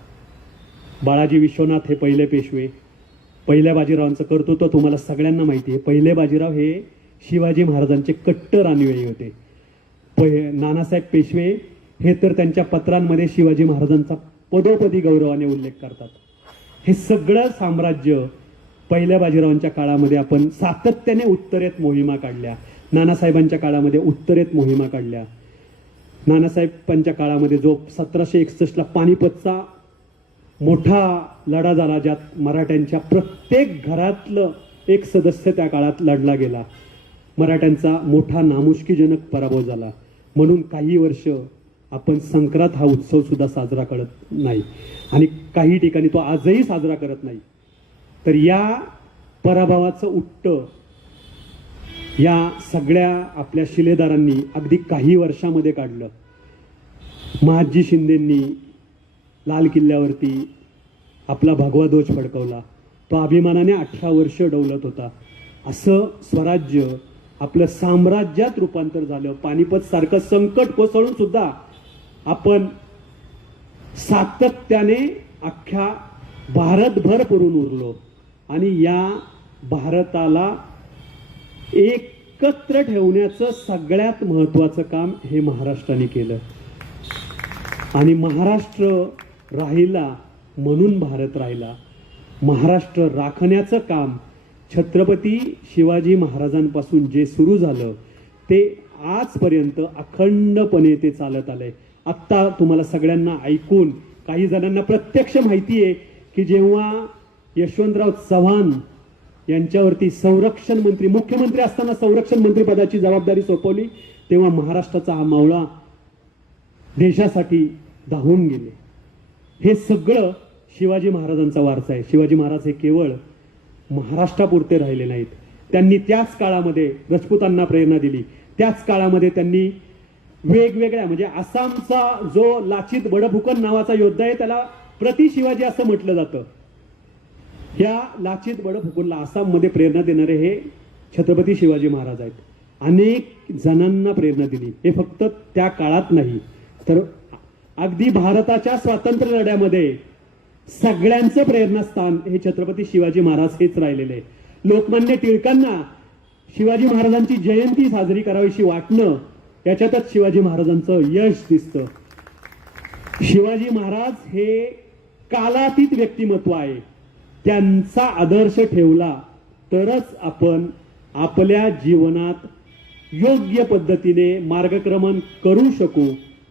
बाळाजी विश्वनाथ हे पहिले पेशवे. पहिल्या बाजीरावांचं कर्तृत्व तुम्हाला सगळ्यांना माहिती आहे. पहिले बाजीराव हे शिवाजी महाराजांचे कट्टर अनुयायी होते. नानासाहेब पेशवे हे तर त्यांच्या पत्रांमध्ये शिवाजी महाराजांचा पदोपदी गौरवाने उल्लेख करतात. हे सगळं साम्राज्य पहिल्या बाजीरावांच्या काळामध्ये आपण सातत्याने उत्तरेत मोहिमा काढल्या. नानासाहेबांच्या काळामध्ये उत्तरेत मोहिमा काढल्या. नानासाहेबांच्या काळामध्ये जो 1761ला पानिपतचा मोठा लढा झाला, ज्यात मराठ्यांच्या प्रत्येक घरातलं एक सदस्य त्या काळात लढला गेला. मराठ्यांचा मोठा नामुष्कीजनक पराभव झाला. म्हणून काही वर्ष आपण संक्रांत हा उत्सव सुद्धा साजरा करत नाही आणि काही ठिकाणी तो आजही साजरा करत नाही. तर या पराभवाचं उट्ट या सगळ्या आपल्या शिलेदारांनी अगदी काही वर्षामध्ये काढलं. महादजी शिंदेंनी लाल किल्ल्यावरती आपला भगवा ध्वज फडकवला. तो अभिमानाने 18 वर्ष डौलत होता. असं स्वराज्य आपलं साम्राज्यात रूपांतर झालं. पानिपत सारखं संकट कोसळून सुद्धा आपण सातत्याने अख्ख्या भारतभर पुरून उरलो आणि या भारताला एकत्र ठेवण्याचं सगळ्यात महत्त्वाचं काम हे महाराष्ट्राने केलं. आणि महाराष्ट्र राहिला म्हणून भारत राहिला. महाराष्ट्र राखण्याचं काम छत्रपती शिवाजी महाराजांपासून जे सुरू झालं ते आजपर्यंत अखंडपणे ते चालत आलंय. आत्ता तुम्हाला सगळ्यांना ऐकून काही जणांना प्रत्यक्ष माहिती आहे की जेव्हा यशवंतराव चव्हाण यांच्यावरती संरक्षण मंत्री, मुख्यमंत्री असताना संरक्षण मंत्री पदाची जबाबदारी सोपवली, तेव्हा महाराष्ट्राचा हा मावळा देशासाठी धावून गेले. हे सगळं शिवाजी महाराजांचा वारसा आहे. शिवाजी महाराज हे केवळ महाराष्ट्रापुरते राहिले नाहीत. त्यांनी त्याच काळामध्ये राजपुतांना प्रेरणा दिली. त्याच काळामध्ये त्यांनी वेगवेगळ्या, म्हणजे आसामचा जो लाचित बडफुकन नावाचा योद्धा आहे त्याला प्रति शिवाजी असं म्हटलं जातं. ह्या लाचित बडफुकनला आसाममध्ये प्रेरणा देणारे हे छत्रपती शिवाजी महाराज आहेत. अनेक जणांना प्रेरणा दिली. हे फक्त त्या काळात नाही तर अगदी भारताच्या स्वातंत्र्य लढ्यामध्ये सगळ्यांचं प्रेरणास्थान हे छत्रपती शिवाजी महाराज हेच राहिलेले आहे. लोकमान्य टिळकांना शिवाजी महाराजांची जयंती साजरी करावीशी वाटणं याच्यातच शिवाजी महाराजांचं यश दिसतं. शिवाजी महाराज हे कालातीत व्यक्तिमत्व आहे. त्यांचा आदर्श ठेवला तरच आपण आपल्या जीवनात योग्य पद्धतीने मार्गक्रमण करू शकू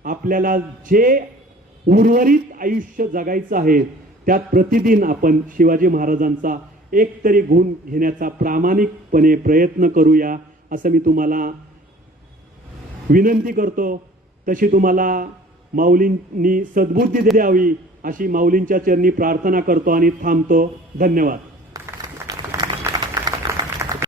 आपल्याला जे उर्वरित आयुष्य जगायचं आहे त्यात प्रतिदिन आपण शिवाजी महाराजांचा एक तरी गुण घेण्याचा प्रामाणिकपणे प्रयत्न करूया असं मी तुम्हाला विनंती करतो. तशी तुम्हाला माऊलींनी सद्बुद्धी द्यावी अशी माऊलींच्या चरणी प्रार्थना करतो आणि थांबतो. धन्यवाद.